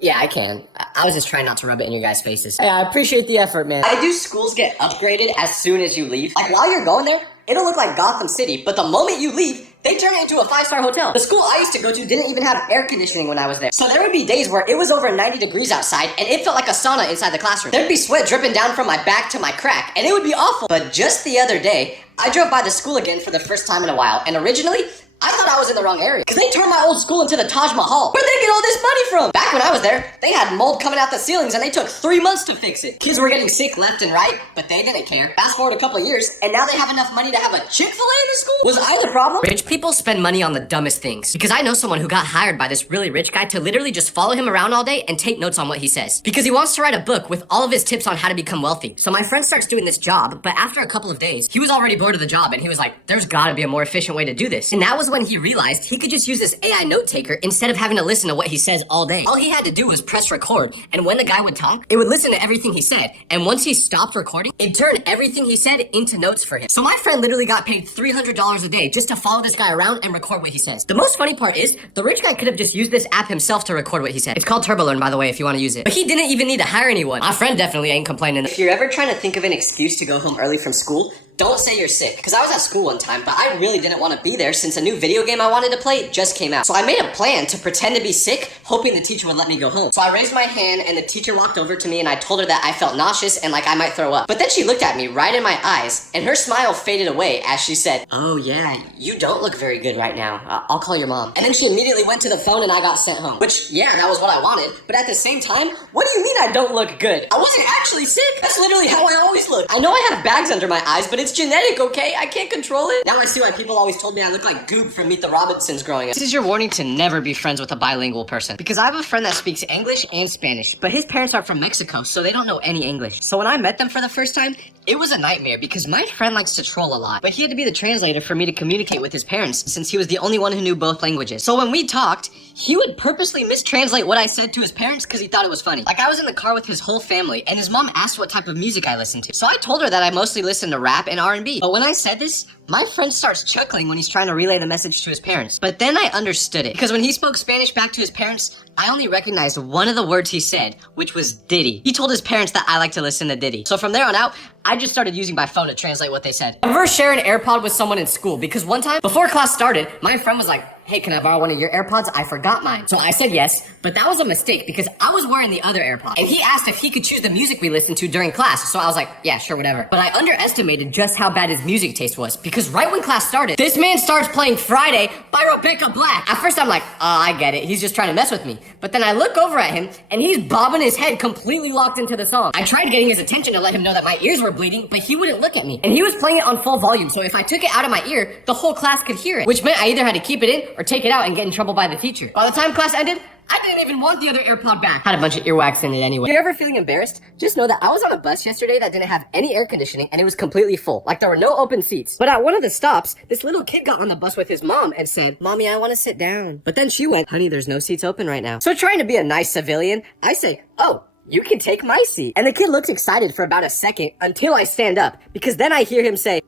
yeah, I can. I was just trying not to rub it in your guys' faces. Hey, I appreciate the effort, man. Why do schools get upgraded as soon as you leave? Like while you're going there, it'll look like Gotham City, but the moment you leave, they turn it into a 5-star hotel. The school I used to go to didn't even have air conditioning when I was there. So there would be days where it was over 90 degrees outside and it felt like a sauna inside the classroom. There'd be sweat dripping down from my back to my crack and it would be awful. But just the other day, I drove by the school again for the first time in a while, and originally, I thought I was in the wrong area because they turned my old school into the Taj Mahal. Where'd they get all this money from? Back when I was there, they had mold coming out the ceilings and they took 3 months to fix it. Kids were getting sick left and right, but they didn't care. Fast forward a couple of years, and now they have enough money to have a Chick-fil-A in the school? Was I the problem? Rich people spend money on the dumbest things. Because I know someone who got hired by this really rich guy to literally just follow him around all day and take notes on what he says. Because he wants to write a book with all of his tips on how to become wealthy. So my friend starts doing this job, but after a couple of days, he was already bored of the job and he was like, there's gotta be a more efficient way to do this. And that was when he realized he could just use this AI note taker instead of having to listen to what he says all day. All he had to do was press record, and when the guy would talk, it would listen to everything he said. And once he stopped recording, it turned everything he said into notes for him. So my friend literally got paid $300 a day just to follow this guy around and record what he says. The most funny part is, the rich guy could have just used this app himself to record what he said. It's called TurboLearn, by the way, if you want to use it. But he didn't even need to hire anyone. My friend definitely ain't complaining. If you're ever trying to think of an excuse to go home early from school, don't say you're sick. Because I was at school one time, but I really didn't want to be there since a new video game I wanted to play just came out. So I made a plan to pretend to be sick, hoping the teacher would let me go home. So I raised my hand and the teacher walked over to me and I told her that I felt nauseous and like I might throw up. But then she looked at me right in my eyes and her smile faded away as she said, oh yeah, you don't look very good right now. I'll call your mom. And then she immediately went to the phone and I got sent home. Which, yeah, that was what I wanted. But at the same time, what do you mean I don't look good? I wasn't actually sick. That's literally how I always look. I know I have bags under my eyes, but it's genetic, okay? I can't control it. Now I see why people always told me I look like Goop from Meet the Robinsons growing up. This is your warning to never be friends with a bilingual person. Because I have a friend that speaks English and Spanish, but his parents are from Mexico, so they don't know any English. So when I met them for the first time, it was a nightmare because my friend likes to troll a lot, but he had to be the translator for me to communicate with his parents since he was the only one who knew both languages. So when we talked, he would purposely mistranslate what I said to his parents because he thought it was funny. Like I was in the car with his whole family and his mom asked what type of music I listened to. So I told her that I mostly listen to rap and R&B. But when I said this, my friend starts chuckling when he's trying to relay the message to his parents. But then I understood it because when he spoke Spanish back to his parents, I only recognized one of the words he said, which was Diddy. He told his parents that I like to listen to Diddy. So from there on out, I just started using my phone to translate what they said. Ever share an AirPod with someone in school? Because one time, before class started, my friend was like, hey, can I borrow one of your AirPods? I forgot mine. So I said yes, but that was a mistake because I was wearing the other AirPod. And he asked if he could choose the music we listened to during class. So I was like, yeah, sure, whatever. But I underestimated just how bad his music taste was because right when class started, this man starts playing Friday by Rebecca Black. At first I'm like, oh, I get it. He's just trying to mess with me. But then I look over at him and he's bobbing his head completely locked into the song. I tried getting his attention to let him know that my ears were bleeding, but he wouldn't look at me. And he was playing it on full volume. So if I took it out of my ear, the whole class could hear it, which meant I either had to keep it in or take it out and get in trouble by the teacher. By the time class ended, I didn't even want the other AirPod back. Had a bunch of earwax in it anyway. If you're ever feeling embarrassed, just know that I was on a bus yesterday that didn't have any air conditioning and it was completely full. Like there were no open seats. But at one of the stops, this little kid got on the bus with his mom and said, Mommy, I want to sit down. But then she went, honey, there's no seats open right now. So trying to be a nice civilian, I say, oh, you can take my seat. And the kid looks excited for about a second until I stand up, because then I hear him say,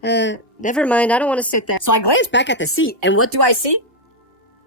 never mind, I don't want to sit there. So I glance back at the seat, and what do I see?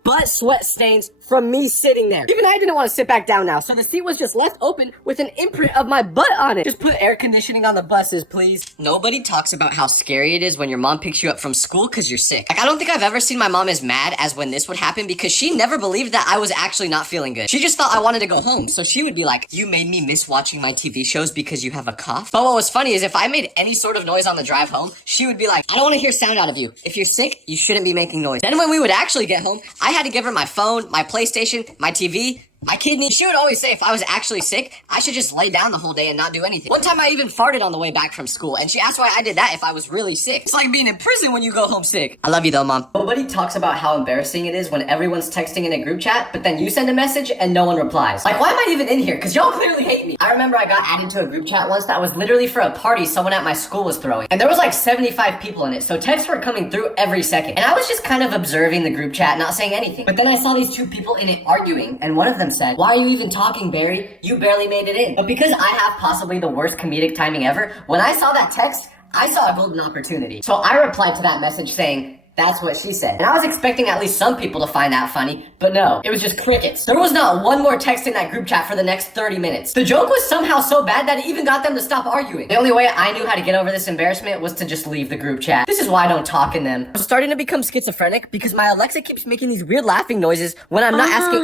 Butt sweat stains from me sitting there. Even I didn't want to sit back down now, so the seat was just left open with an imprint of my butt on it. Just put air conditioning on the buses, please. Nobody talks about how scary it is when your mom picks you up from school because you're sick. Like, I don't think I've ever seen my mom as mad as when this would happen, because she never believed that I was actually not feeling good. She just thought I wanted to go home, so she would be like, you made me miss watching my TV shows because you have a cough? But what was funny is if I made any sort of noise on the drive home, she would be like, I don't want to hear sound out of you. If you're sick, you shouldn't be making noise. Then when we would actually get home, I had to give her my phone, my PlayStation, my TV, my kidney. She would always say if I was actually sick, I should just lay down the whole day and not do anything. One time I even farted on the way back from school, and she asked why I did that if I was really sick. It's like being in prison when you go home sick. I love you though, Mom. Nobody talks about how embarrassing it is when everyone's texting in a group chat, but then you send a message and no one replies. Like, why am I even in here? Because y'all clearly hate me. I remember I got added to a group chat once that was literally for a party someone at my school was throwing, and there was like 75 people in it, so texts were coming through every second. And I was just kind of observing the group chat, not saying anything. But then I saw these two people in it arguing, and one of them said, why are you even talking, Barry? You barely made it in. But because I have possibly the worst comedic timing ever, when I saw that text, I saw a golden opportunity. So I replied to that message saying, that's what she said. And I was expecting at least some people to find that funny, but no, it was just crickets. There was not one more text in that group chat for the next 30 minutes. The joke was somehow so bad that it even got them to stop arguing. The only way I knew how to get over this embarrassment was to just leave the group chat. This is why I don't talk in them. I'm starting to become schizophrenic because my Alexa keeps making these weird laughing noises when I'm not asking.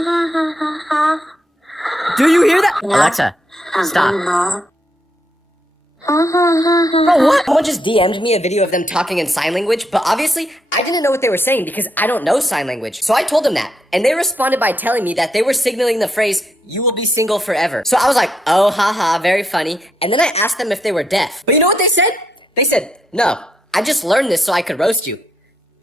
Do you hear that? Alexa, stop. Bro, what? Someone just DM'd me a video of them talking in sign language, but obviously, I didn't know what they were saying because I don't know sign language. So I told them that, and they responded by telling me that they were signaling the phrase, you will be single forever. So I was like, oh, haha, very funny. And then I asked them if they were deaf. But you know what they said? They said, no, I just learned this so I could roast you.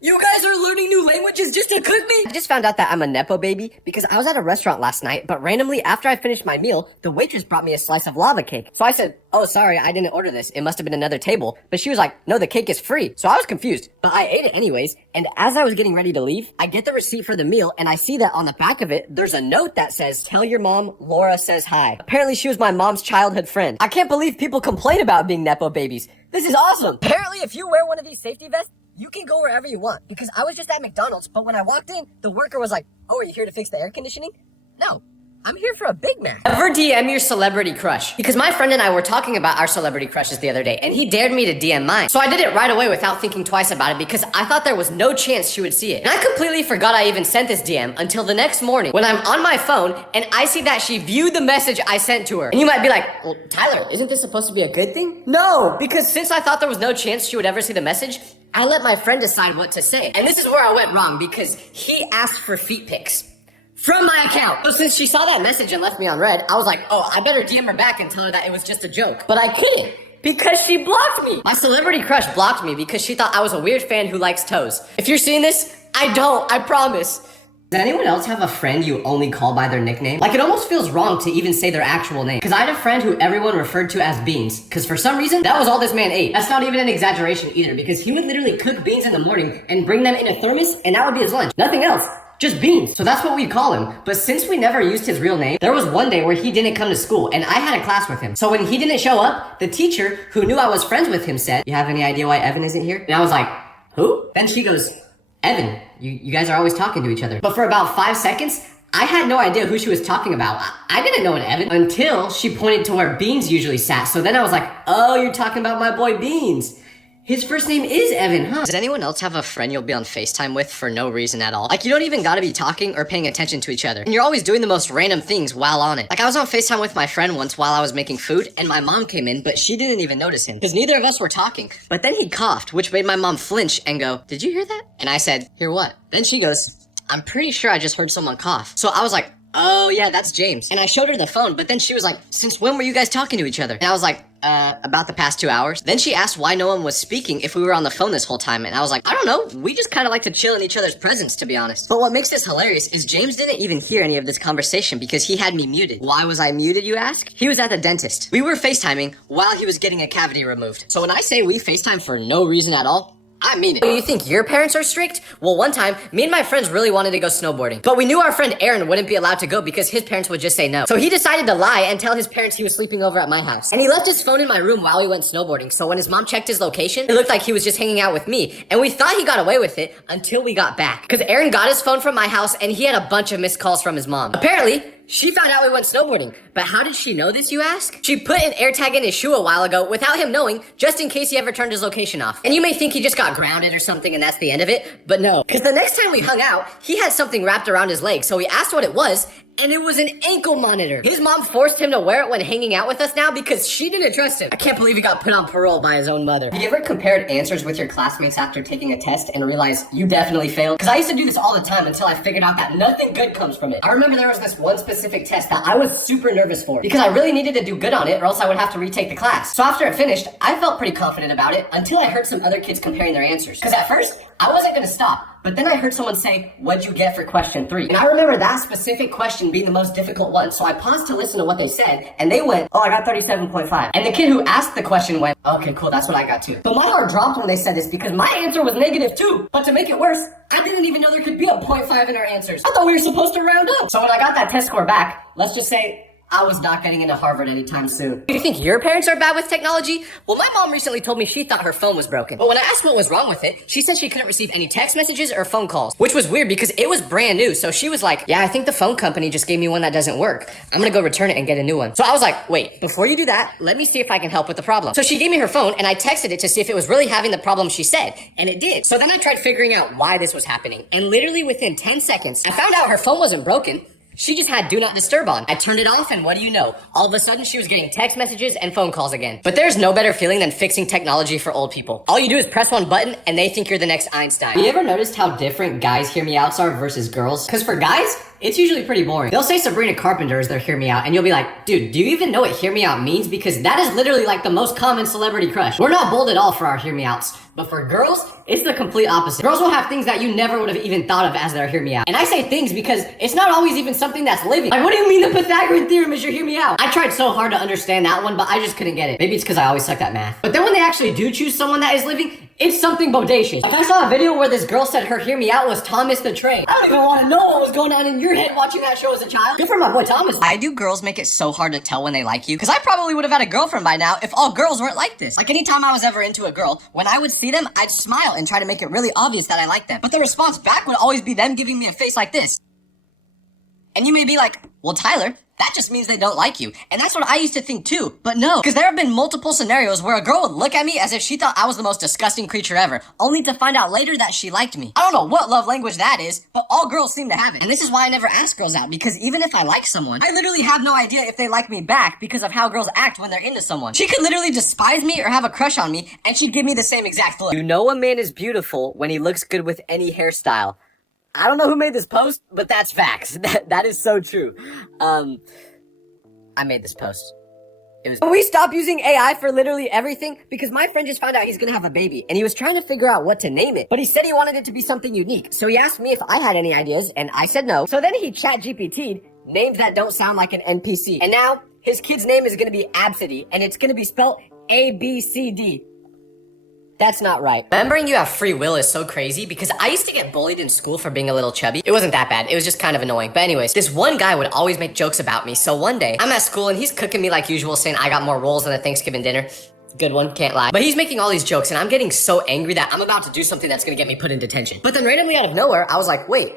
You guys are learning new languages just to cook me? I just found out that I'm a Nepo baby because I was at a restaurant last night, but randomly after I finished my meal, the waitress brought me a slice of lava cake. So I said, oh, sorry, I didn't order this. It must have been another table. But she was like, no, the cake is free. So I was confused, but I ate it anyways. And as I was getting ready to leave, I get the receipt for the meal and I see that on the back of it, there's a note that says, tell your mom, Laura says hi. Apparently she was my mom's childhood friend. I can't believe people complain about being Nepo babies. This is awesome. Apparently if you wear one of these safety vests, you can go wherever you want, because I was just at McDonald's, but when I walked in, the worker was like, oh, are you here to fix the air conditioning? No, I'm here for a Big Mac. Ever DM your celebrity crush? Because my friend and I were talking about our celebrity crushes the other day, and he dared me to DM mine. So I did it right away without thinking twice about it, because I thought there was no chance she would see it. And I completely forgot I even sent this DM until the next morning when I'm on my phone and I see that she viewed the message I sent to her. And you might be like, well, Tyler, isn't this supposed to be a good thing? No, because since I thought there was no chance she would ever see the message, I let my friend decide what to say. And this is where I went wrong, because he asked for feet pics from my account. So since she saw that message and left me on red, I was like, oh, I better DM her back and tell her that it was just a joke. But I couldn't, because she blocked me. My celebrity crush blocked me because she thought I was a weird fan who likes toes. If you're seeing this, I don't, I promise. Does anyone else have a friend you only call by their nickname? Like, it almost feels wrong to even say their actual name. Because I had a friend who everyone referred to as Beans. Because for some reason, that was all this man ate. That's not even an exaggeration either, because he would literally cook beans in the morning and bring them in a thermos, and that would be his lunch. Nothing else. Just Beans. So that's what we'd call him. But since we never used his real name, there was one day where he didn't come to school, and I had a class with him. So when he didn't show up, the teacher, who knew I was friends with him, said, you have any idea why Evan isn't here? And I was like, who? Then she goes, Evan, you guys are always talking to each other. But for about 5 seconds, I had no idea who she was talking about. I didn't know an Evan until she pointed to where Beans usually sat. So then I was like, oh, you're talking about my boy Beans. His first name is Evan, huh? Does anyone else have a friend you'll be on FaceTime with for no reason at all? Like, you don't even gotta be talking or paying attention to each other, and you're always doing the most random things while on it. Like, I was on FaceTime with my friend once while I was making food, and my mom came in, but she didn't even notice him, because neither of us were talking. But then he coughed, which made my mom flinch and go, did you hear that? And I said, hear what? Then she goes, I'm pretty sure I just heard someone cough. So I was like, oh yeah, that's James. And I showed her the phone, but then she was like, since when were you guys talking to each other? And I was like, about the past 2 hours. Then she asked why no one was speaking if we were on the phone this whole time, and I was like, I don't know, we just kind of like to chill in each other's presence, to be honest. But what makes this hilarious is James didn't even hear any of this conversation because he had me muted. Why was I muted, you ask? He was at the dentist. We were FaceTiming while he was getting a cavity removed. So when I say we FaceTime for no reason at all, I mean it. Do you think your parents are strict? Well, one time, me and my friends really wanted to go snowboarding. But we knew our friend Aaron wouldn't be allowed to go because his parents would just say no. So he decided to lie and tell his parents he was sleeping over at my house. And he left his phone in my room while we went snowboarding. So when his mom checked his location, it looked like he was just hanging out with me. And we thought he got away with it until we got back. Because Aaron got his phone from my house and he had a bunch of missed calls from his mom. Apparently, she found out we went snowboarding. But how did she know this, you ask? She put an AirTag in his shoe a while ago without him knowing, just in case he ever turned his location off. And you may think he just got grounded or something and that's the end of it, but no. Because the next time we hung out, he had something wrapped around his leg, so we asked what it was, and it was an ankle monitor. His mom forced him to wear it when hanging out with us now because she didn't trust him. I can't believe he got put on parole by his own mother. Have you ever compared answers with your classmates after taking a test and realized you definitely failed? Because I used to do this all the time until I figured out that nothing good comes from it. I remember there was this one specific test that I was super nervous for because I really needed to do good on it or else I would have to retake the class. So after it finished, I felt pretty confident about it until I heard some other kids comparing their answers. Because at first, I wasn't gonna stop. But then I heard someone say, "What'd you get for question 3?" And I remember that specific question being the most difficult one, so I paused to listen to what they said, and they went, "Oh, I got 37.5. And the kid who asked the question went, "Okay, cool, that's what I got too." But my heart dropped when they said this because my answer was -2. But to make it worse, I didn't even know there could be a 0.5 in our answers. I thought we were supposed to round up. So when I got that test score back, let's just say, I was not getting into Harvard anytime soon. Do you think your parents are bad with technology? Well, my mom recently told me she thought her phone was broken. But when I asked what was wrong with it, she said she couldn't receive any text messages or phone calls, which was weird because it was brand new. So she was like, "Yeah, I think the phone company just gave me one that doesn't work. I'm gonna go return it and get a new one." So I was like, "Wait, before you do that, let me see if I can help with the problem." So she gave me her phone and I texted it to see if it was really having the problem she said, and it did. So then I tried figuring out why this was happening, and literally within 10 seconds, I found out her phone wasn't broken. She just had Do Not Disturb on. I turned it off and what do you know? All of a sudden she was getting text messages and phone calls again. But there's no better feeling than fixing technology for old people. All you do is press one button and they think you're the next Einstein. Have you ever noticed how different guys' hear me outs are versus girls? Because for guys, it's usually pretty boring. They'll say Sabrina Carpenter is their hear me out and you'll be like, "Dude, do you even know what hear me out means?" Because that is literally like the most common celebrity crush. We're not bold at all for our hear me outs. But for girls, it's the complete opposite. Girls will have things that you never would have even thought of as their hear me out. And I say things because it's not always even something that's living. Like, what do you mean the Pythagorean theorem is your hear me out? I tried so hard to understand that one, but I just couldn't get it. Maybe it's because I always sucked at math. But then when they actually do choose someone that is living, it's something bodacious. Like I saw a video where this girl said her hear me out was Thomas the Train. I don't even want to know what was going on in your head watching that show as a child. Good for my boy Thomas. Why do girls make it so hard to tell when they like you? Because I probably would have had a girlfriend by now if all girls weren't like this. Like anytime I was ever into a girl, when I would see them, I'd smile and try to make it really obvious that I like them. But the response back would always be them giving me a face like this. And you may be like, "Well, Tyler, that just means they don't like you." And that's what I used to think too, but no. Because there have been multiple scenarios where a girl would look at me as if she thought I was the most disgusting creature ever, only to find out later that she liked me. I don't know what love language that is, but all girls seem to have it. And this is why I never ask girls out, because even if I like someone, I literally have no idea if they like me back because of how girls act when they're into someone. She could literally despise me or have a crush on me, and she'd give me the same exact look. You know a man is beautiful when he looks good with any hairstyle. I don't know who made this post, but that's facts. That is so true. I made this post. Can we stop using AI for literally everything? Because my friend just found out he's gonna have a baby, and he was trying to figure out what to name it. But he said he wanted it to be something unique. So he asked me if I had any ideas, and I said no. So then he ChatGPT'd names that don't sound like an NPC. And now, his kid's name is gonna be Absidy, and it's gonna be spelled ABCD. That's not right. Remembering you have free will is so crazy because I used to get bullied in school for being a little chubby. It wasn't that bad. It was just kind of annoying. But anyways, this one guy would always make jokes about me. So one day, I'm at school and he's cooking me like usual, saying I got more rolls than a Thanksgiving dinner. Good one, can't lie. But he's making all these jokes and I'm getting so angry that I'm about to do something that's gonna get me put in detention. But then randomly out of nowhere, I was like, wait,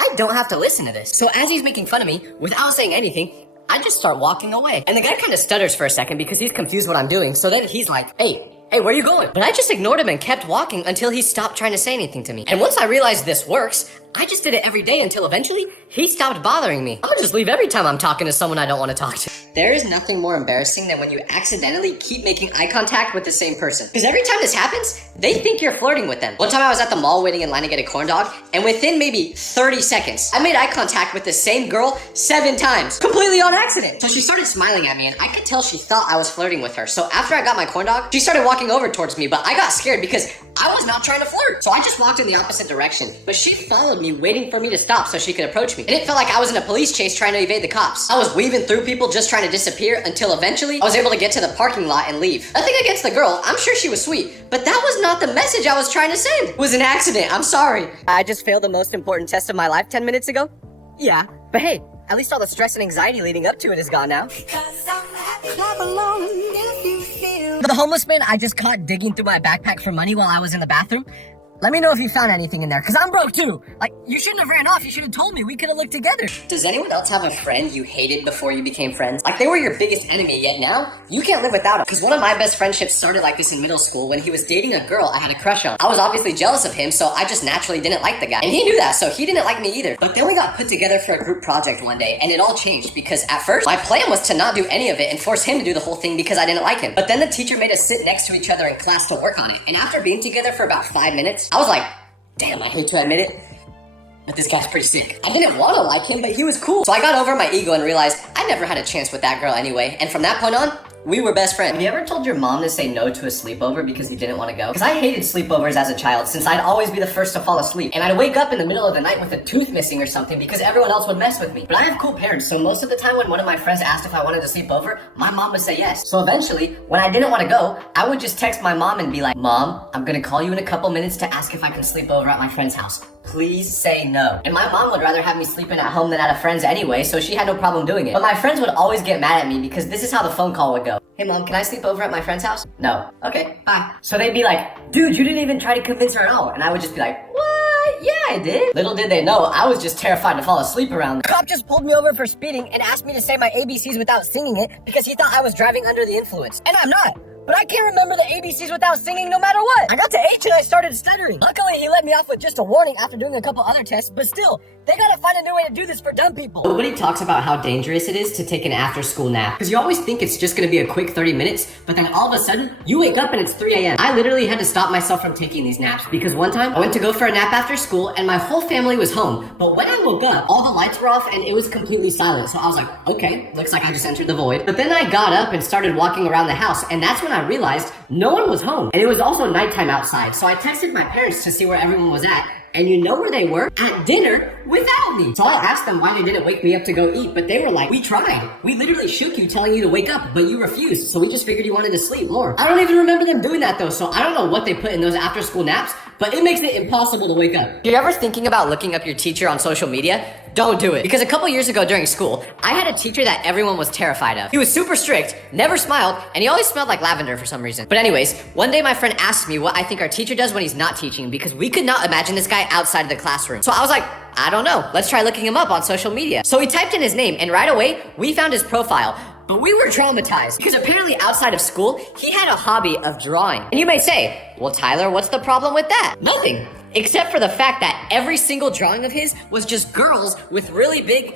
I don't have to listen to this. So as he's making fun of me, without saying anything, I just start walking away. And the guy kind of stutters for a second because he's confused what I'm doing. So then he's like, hey, where are you going? But I just ignored him and kept walking until he stopped trying to say anything to me. And once I realized this works, I just did it every day until eventually he stopped bothering me. I'm gonna just leave every time I'm talking to someone I don't want to talk to. There is nothing more embarrassing than when you accidentally keep making eye contact with the same person. Because every time this happens, they think you're flirting with them. One time I was at the mall waiting in line to get a corn dog, and within maybe 30 seconds, I made eye contact with the same girl 7 times, completely on accident. So she started smiling at me, and I could tell she thought I was flirting with her. So after I got my corn dog, she started walking over towards me, but I got scared because I was not trying to flirt. So I just walked in the opposite direction, but she followed followed me, waiting for me to stop so she could approach me. And it felt like I was in a police chase trying to evade the cops. I was weaving through people just trying to disappear until eventually I was able to get to the parking lot and leave. Nothing against the girl, I'm sure she was sweet, but that was not the message I was trying to send. It was an accident, I'm sorry. I just failed the most important test of my life 10 minutes ago? Yeah, but hey, at least all the stress and anxiety leading up to it is gone now. The homeless man I just caught digging through my backpack for money while I was in the bathroom. Let me know if you found anything in there, because I'm broke too. Like, you shouldn't have ran off. You should have told me. We could have looked together. Does anyone else have a friend you hated before you became friends? Like, they were your biggest enemy, yet now you can't live without them. Because one of my best friendships started like this in middle school when he was dating a girl I had a crush on. I was obviously jealous of him, so I just naturally didn't like the guy. And he knew that, so he didn't like me either. But then we got put together for a group project one day, and it all changed because at first, my plan was to not do any of it and force him to do the whole thing because I didn't like him. But then the teacher made us sit next to each other in class to work on it. And after being together for about 5 minutes, I was like, damn, I hate to admit it, but this guy's pretty sick. I didn't want to like him, but he was cool. So I got over my ego and realized I never had a chance with that girl anyway. And from that point on, we were best friends. Have you ever told your mom to say no to a sleepover because you didn't want to go? Because I hated sleepovers as a child since I'd always be the first to fall asleep. And I'd wake up in the middle of the night with a tooth missing or something because everyone else would mess with me. But I have cool parents, so most of the time when one of my friends asked if I wanted to sleep over, my mom would say yes. So eventually, when I didn't want to go, I would just text my mom and be like, Mom, I'm gonna call you in a couple minutes to ask if I can sleep over at my friend's house. Please say no. And my mom would rather have me sleeping at home than at a friend's anyway, so she had no problem doing it. But my friends would always get mad at me because this is how the phone call would go. Hey mom, can I sleep over at my friend's house? No. Okay, bye. So they'd be like, dude, you didn't even try to convince her at all. And I would just be like, what? Yeah, I did. Little did they know, I was just terrified to fall asleep around them. The cop just pulled me over for speeding and asked me to say my ABCs without singing it because he thought I was driving under the influence. And I'm not. But I can't remember the ABCs without singing no matter what. I got to H and I started stuttering. Luckily, he let me off with just a warning after doing a couple other tests, but still, they gotta find a new way to do this for dumb people. Nobody talks about how dangerous it is to take an after-school nap. Because you always think it's just gonna be a quick 30 minutes, but then all of a sudden, you wake up and it's 3 a.m. I literally had to stop myself from taking these naps because one time, I went to go for a nap after school and my whole family was home. But when I woke up, all the lights were off and it was completely silent. So I was like, okay, looks like I just entered the void. But then I got up and started walking around the house, and that's when I realized no one was home. And it was also nighttime outside, so I texted my parents to see where everyone was at. And you know where they were? At dinner without me. So I asked them why they didn't wake me up to go eat, but they were like, we tried. We literally shook you telling you to wake up, but you refused. So we just figured you wanted to sleep more. I don't even remember them doing that though, so I don't know what they put in those after school naps, but it makes it impossible to wake up. If you're ever thinking about looking up your teacher on social media, don't do it. Because a couple years ago during school, I had a teacher that everyone was terrified of. He was super strict, never smiled, and he always smelled like lavender for some reason. But anyways, one day my friend asked me what I think our teacher does when he's not teaching because we could not imagine this guy outside of the classroom. So I was like, I don't know. Let's try looking him up on social media. So we typed in his name and right away, we found his profile. But we were traumatized because apparently outside of school, he had a hobby of drawing. And you may say, well, Tyler, what's the problem with that? Nothing. Except for the fact that every single drawing of his was just girls with really big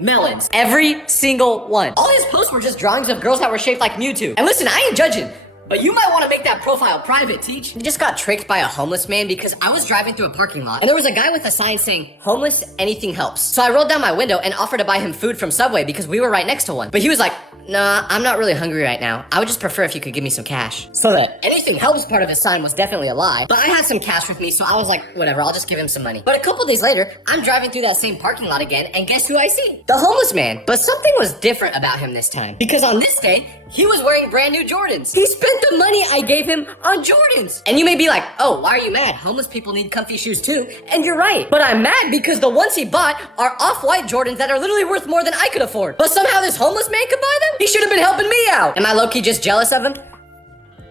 melons. Every single one. All his posts were just drawings of girls that were shaped like Mewtwo. And listen, I ain't judging, but you might want to make that profile private, Teach. I just got tricked by a homeless man because I was driving through a parking lot and there was a guy with a sign saying, homeless, anything helps. So I rolled down my window and offered to buy him food from Subway because we were right next to one. But he was like, nah, I'm not really hungry right now. I would just prefer if you could give me some cash. So that anything helps part of his sign was definitely a lie. But I had some cash with me, so I was like, whatever, I'll just give him some money. But a couple days later, I'm driving through that same parking lot again, and guess who I see? The homeless man. But something was different about him this time. Because on this day, he was wearing brand new Jordans. He spent the money I gave him on Jordans. And you may be like, oh, why are you mad? Homeless people need comfy shoes too. And you're right. But I'm mad because the ones he bought are off-white Jordans that are literally worth more than I could afford. But somehow this homeless man could buy them? He should have been helping me out. Am I low-key just jealous of him?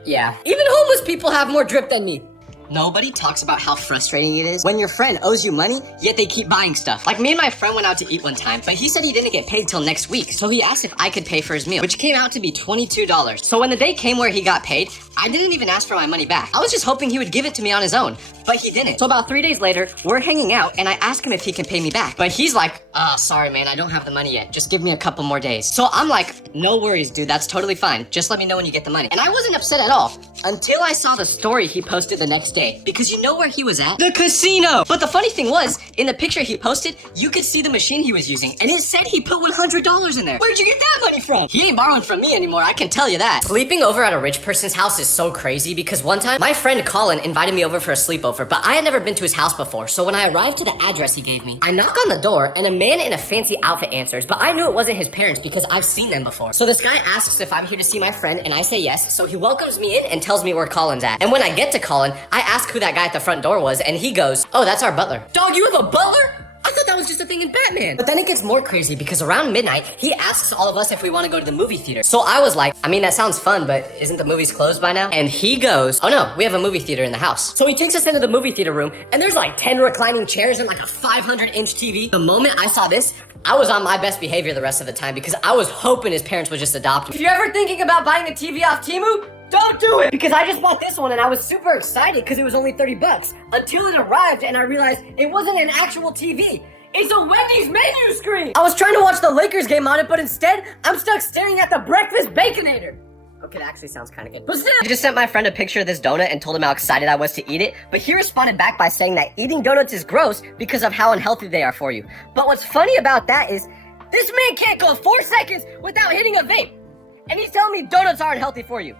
Yeah. Even homeless people have more drip than me. Nobody talks about how frustrating it is when your friend owes you money, yet they keep buying stuff. Like me and my friend went out to eat one time, but he said he didn't get paid till next week. So he asked if I could pay for his meal, which came out to be $22. So when the day came where he got paid, I didn't even ask for my money back. I was just hoping he would give it to me on his own, but he didn't. So about 3 days later, we're hanging out and I ask him if he can pay me back. But he's like, sorry man, I don't have the money yet. Just give me a couple more days. So I'm like, no worries dude, that's totally fine. Just let me know when you get the money. And I wasn't upset at all. Until I saw the story he posted the next day. Because you know where he was at? The casino! But the funny thing was, in the picture he posted, you could see the machine he was using, and it said he put $100 in there. Where'd you get that money from? He ain't borrowing from me anymore, I can tell you that. Sleeping over at a rich person's house is so crazy because one time, my friend Colin invited me over for a sleepover, but I had never been to his house before, so when I arrived to the address he gave me, I knock on the door, and a man in a fancy outfit answers, but I knew it wasn't his parents because I've seen them before. So this guy asks if I'm here to see my friend, and I say yes, so he welcomes me in and tells me where Colin's at. And when I get to Colin, I ask who that guy at the front door was, and he goes, "Oh, that's our butler." Dog, you have a butler? I thought that was just a thing in Batman. But then it gets more crazy because around midnight, he asks all of us if we want to go to the movie theater. So I was like, I mean, that sounds fun, but isn't the movies closed by now? And he goes, "Oh no, we have a movie theater in the house." So he takes us into the movie theater room, and there's like 10 reclining chairs and like a 500-inch TV. The moment I saw this, I was on my best behavior the rest of the time because I was hoping his parents would just adopt me. If you're ever thinking about buying a TV off Temu, don't do it! Because I just bought this one and I was super excited because it was only 30 bucks. Until it arrived and I realized it wasn't an actual TV. It's a Wendy's menu screen! I was trying to watch the Lakers game on it, but instead, I'm stuck staring at the breakfast Baconator. Okay, that actually sounds kind of good. But still, I just sent my friend a picture of this donut and told him how excited I was to eat it, but he responded back by saying that eating donuts is gross because of how unhealthy they are for you. But what's funny about that is, this man can't go 4 seconds without hitting a vape. And he's telling me donuts aren't healthy for you.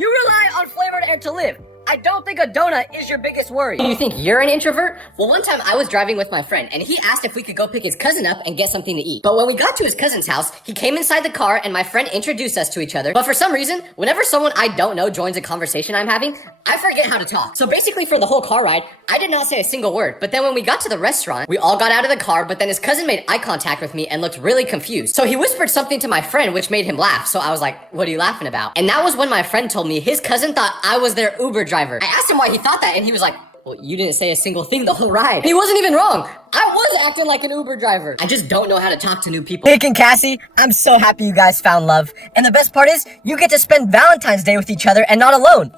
You rely on flavor and to live. I don't think a donut is your biggest worry. You think you're an introvert? Well, one time I was driving with my friend and he asked if we could go pick his cousin up and get something to eat. But when we got to his cousin's house, he came inside the car and my friend introduced us to each other. But for some reason, whenever someone I don't know joins a conversation I'm having, I forget how to talk. So basically for the whole car ride, I did not say a single word. But then when we got to the restaurant, we all got out of the car, but then his cousin made eye contact with me and looked really confused. So he whispered something to my friend, which made him laugh. So I was like, "What are you laughing about?" And that was when my friend told me his cousin thought I was their Uber driver. I asked him why he thought that, and he was like, "Well, you didn't say a single thing the whole ride." And he wasn't even wrong. I was acting like an Uber driver. I just don't know how to talk to new people. Nick and Cassie, I'm so happy you guys found love. And the best part is, you get to spend Valentine's Day with each other and not alone.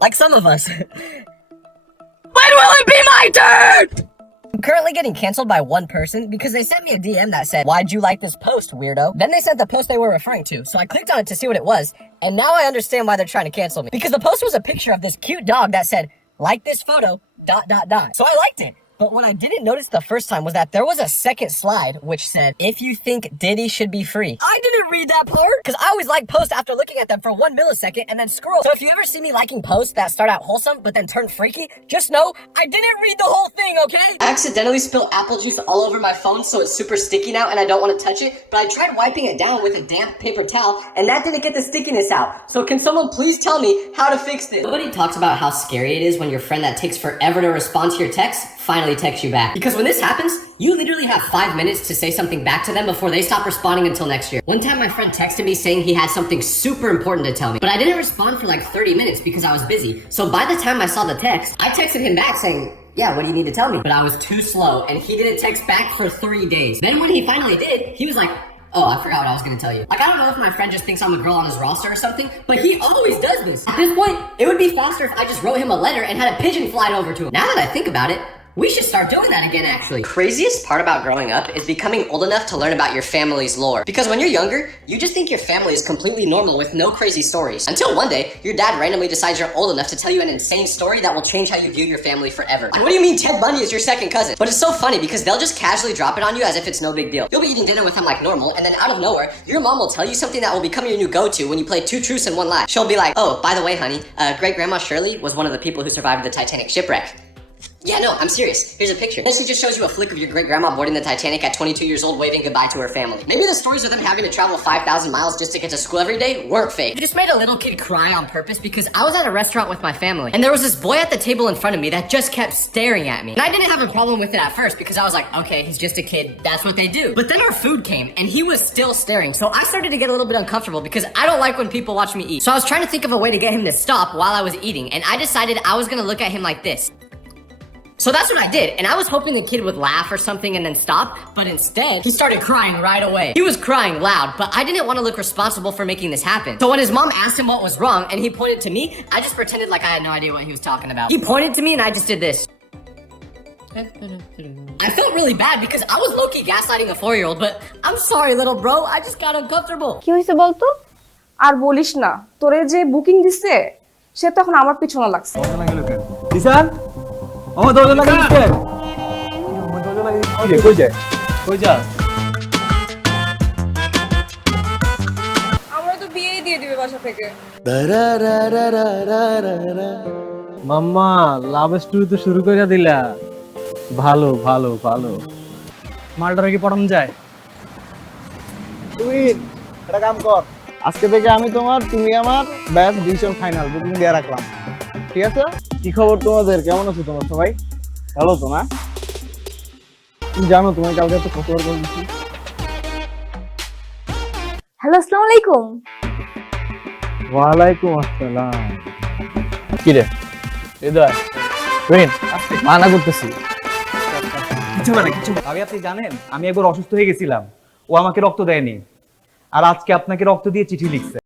Like some of us. When will it be my turn? I'm currently getting canceled by one person because they sent me a DM that said, "Why'd you like this post, weirdo?" Then they sent the post they were referring to, so I clicked on it to see what it was, and now I understand why they're trying to cancel me. Because the post was a picture of this cute dog that said, "Like this photo, ... So I liked it. But what I didn't notice the first time was that there was a second slide which said, "If you think Diddy should be free." I didn't read that part because I always like posts after looking at them for 1 millisecond and then scroll. So if you ever see me liking posts that start out wholesome but then turn freaky, just know I didn't read the whole thing, okay? I accidentally spilled apple juice all over my phone so it's super sticky now and I don't want to touch it, but I tried wiping it down with a damp paper towel and that didn't get the stickiness out. So can someone please tell me how to fix this? Nobody talks about how scary it is when your friend that takes forever to respond to your text finally text you back. Because when this happens, you literally have 5 minutes to say something back to them before they stop responding until next year. One time my friend texted me saying he had something super important to tell me, but I didn't respond for like 30 minutes because I was busy. So by the time I saw the text, I texted him back saying, "Yeah, what do you need to tell me?" But I was too slow and he didn't text back for 3 days. Then when he finally did, he was like, "Oh, I forgot what I was gonna tell you." Like, I don't know if my friend just thinks I'm a girl on his roster or something, but he always does this. At this point, it would be faster if I just wrote him a letter and had a pigeon fly over to him. Now that I think about it, we should start doing that again, actually. Craziest part about growing up is becoming old enough to learn about your family's lore. Because when you're younger, you just think your family is completely normal with no crazy stories. Until one day, your dad randomly decides you're old enough to tell you an insane story that will change how you view your family forever. Like, what do you mean Ted Bundy is your second cousin? But it's so funny because they'll just casually drop it on you as if it's no big deal. You'll be eating dinner with them like normal, and then out of nowhere, your mom will tell you something that will become your new go-to when you play 2 truths and 1 lie. She'll be like, "Oh, by the way, honey, great-grandma Shirley was one of the people who survived the Titanic shipwreck." Yeah, no, I'm serious. Here's a picture. Then she just shows you a flick of your great-grandma boarding the Titanic at 22 years old waving goodbye to her family. Maybe the stories of them having to travel 5,000 miles just to get to school every day weren't fake. I just made a little kid cry on purpose because I was at a restaurant with my family and there was this boy at the table in front of me that just kept staring at me. And I didn't have a problem with it at first because I was like, okay, he's just a kid, that's what they do. But then our food came and he was still staring. So I started to get a little bit uncomfortable because I don't like when people watch me eat. So I was trying to think of a way to get him to stop while I was eating and I decided I was gonna look at him like this. So that's what I did, and I was hoping the kid would laugh or something and then stop, but instead, he started crying right away. He was crying loud, but I didn't want to look responsible for making this happen. So when his mom asked him what was wrong and he pointed to me, I just pretended like I had no idea what he was talking about. He pointed to me and I just did this. I felt really bad because I was low-key gaslighting a 4-year-old, but I'm sorry, little bro, I just got uncomfortable. কি হইছে বলতো? আর বলিস না, তোরে যে booking দিছে সে তো এখন আমার পিছনে লাগছে। দরজা লাগাইলো কেন? দিশান, আমার দরজা লাগাইছিস কেন? আমার দরজা লাগাইছিস কই যায়? কই যা? আমরা তো বিয়েই দিয়ে দিবে বাসা থেকে। মাম্মা, লাভ স্টোরি তো শুরু করে দিলা। ভালো ভালো ভালো। মালটারে কি পড়ানো যায়? তুই একটা কাম কর, আজকে থেকে আমি তোমার, তুমি আমার, ব্যাস ডিসিশন ফাইনাল, বুকিং দিয়ে রাখলাম। ঠিক আছে? কি খবর তোমাদের, কেমন আছো তোমরা সবাই? ভালো তো না? তুমি জানো তোমার কালকে একটা কতবার কল দিচ্ছি। হ্যালো, আসসালামু আলাইকুম। ওয়ালাইকুম আসসালাম। কি রে হৃদয়, রিন, মানা করতেছি। কিছু মানে কিছু ভাবি, আপনি জানেন আমি একবার অসুস্থ হয়ে গেছিলাম, ও আমাকে রক্ত দেয়নি, আর আজকে আপনাকে রক্ত দিয়ে চিঠি লিখছে।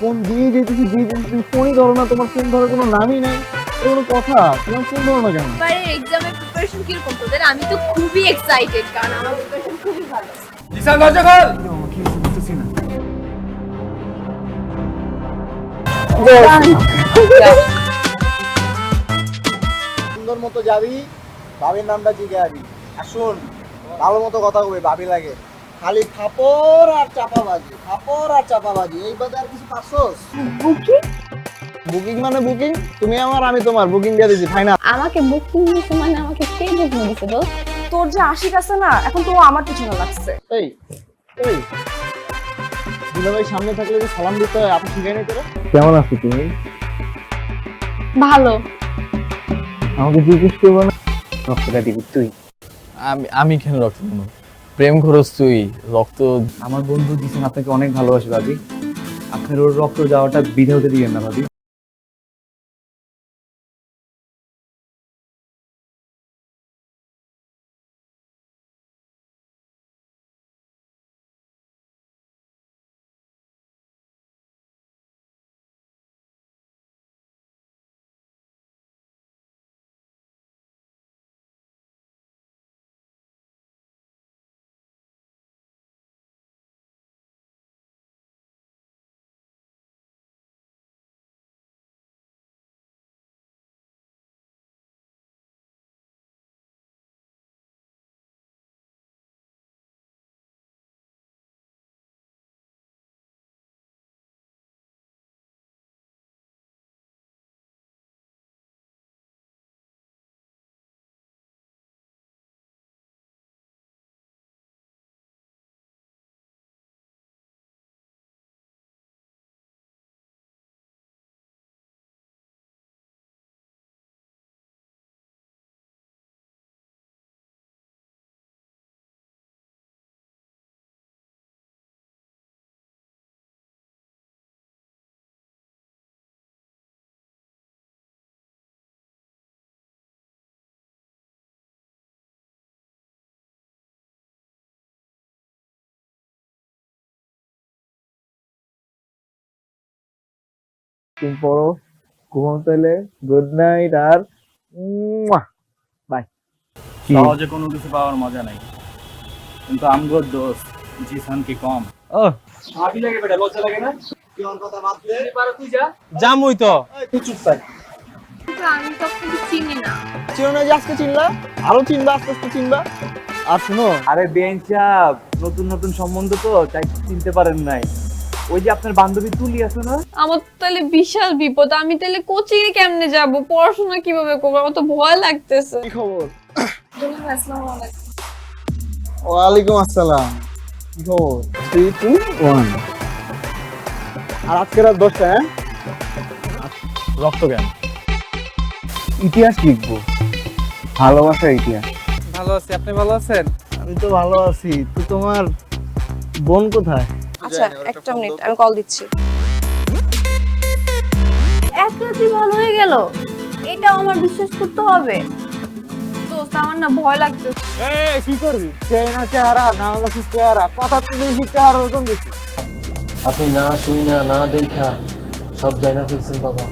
ফোন দিয়ে যেতেছি, তুমি ফোনই ধরো না, তোমার ফোন ধরার কোনো নামই নাই। এটা কোনো কথা? তোমার ফোন ধরো না কেন? এবারের এক্সামের প্রিপারেশন কিরকম তোদের? আমি তো খুবই এক্সাইটেড, কারণ আমার প্রিপারেশন খুবই ভালো। দিশান, দরজা খোল। কি বুঝতেছি না। সুন্দর মতো যাবি, ভাবির নামটা জিজ্ঞাসি। আর শোন, ভালো মতো কথা কবি, ভাবি লাগে। খালি ফাপড় আর চাপাবাজি, ফাপড় আর চাপাবাজি, এই বাদে আর কিছু পারছোস? বুকিং মানে বুকিং, তুমি আমার আমি তোমার, বুকিং দিয়ে দিছি ফাইনাল। আমাকে বুকিং দিছে মানে আমাকে কে বুকিং দিছে দোস্ত? তোর যে আশিক আছে না, এখন তো ও আমার পিছনে লাগছে। এই এই দুলাভাই সামনে থাকলে যে সালাম দিতে হয়, আপনি শিখাই নাই তোরা? কেমন আছো তুমি? ভালো। আমাকে জিজ্ঞেস করবো না? রক্তটা দিবি তুই? আমি কেন রক্ত দেবো? প্রেম খরচ তুই, রক্ত। আমার বন্ধু দিশান আপনাকে অনেক ভালোবাসে ভাবি, আপনার ওর রক্ত যাওয়াটা বিধে হতে দিবেন না ভাবি। তুমি পড়ো, ঘুমাও তাহলে, গুড নাইট আর বাই। সহজে কোনো কিছু পাওয়ার মজা নাই, কিন্তু আমগো দোস্ত জিসান কি কম। ও ভাবি লাগে বেটা, লজ্জা লাগে না? তুই ওর কথা বাদ দে। তুই যা জামুই তো। এই, তুই চুপ থাক। কিন্তু আমি তো আপনাকে চিনি না। চিনো না যে আজকে চিনলা, আরো চিনবা, আস্তে আস্তে চিনবা। আর শুনো, আরে বেন সাহেব, নতুন নতুন সম্বন্ধ তো তাই চিনতে পারেন নাই। ওই যে আপনার বান্ধবী তুলি আছে না, আমার তো তাহলে বিশাল বিপদ, আমি তাহলে কোচিং এ কেমনে যাব, পড়াশোনা কিভাবে করবো, আমার তো ভয় লাগতেছে। কি খবর? আসসালামু আলাইকুম। ওয়ালাইকুম আসসালাম। কি খবর? 3 2 1। আর আজকে রাত 10টা, হ্যাঁ? রক্ত জ্ঞান, ইতিহাস লিখবো, ভালোবাসার ইতিহাস। ভালো আছি, আপনি ভালো আছেন? আমি তো ভালো আছি। তো তোমার বোন কোথায়? আচ্ছা একটা মিনিট, আমি কল দিচ্ছি। এক রাতে ভালো হয়ে গেল, এটা আমার বিশ্বাস করতে হবে। দোস্ত আমার না ভয় লাগতেছে। এই কি করবি? চেনা চেহারা না হলো কি চেহারা, কথা তো বেশি চেহারা ওরকম বেশি। আপনি না শুই না না দেখা সব জানা ফেলছেন বাবা।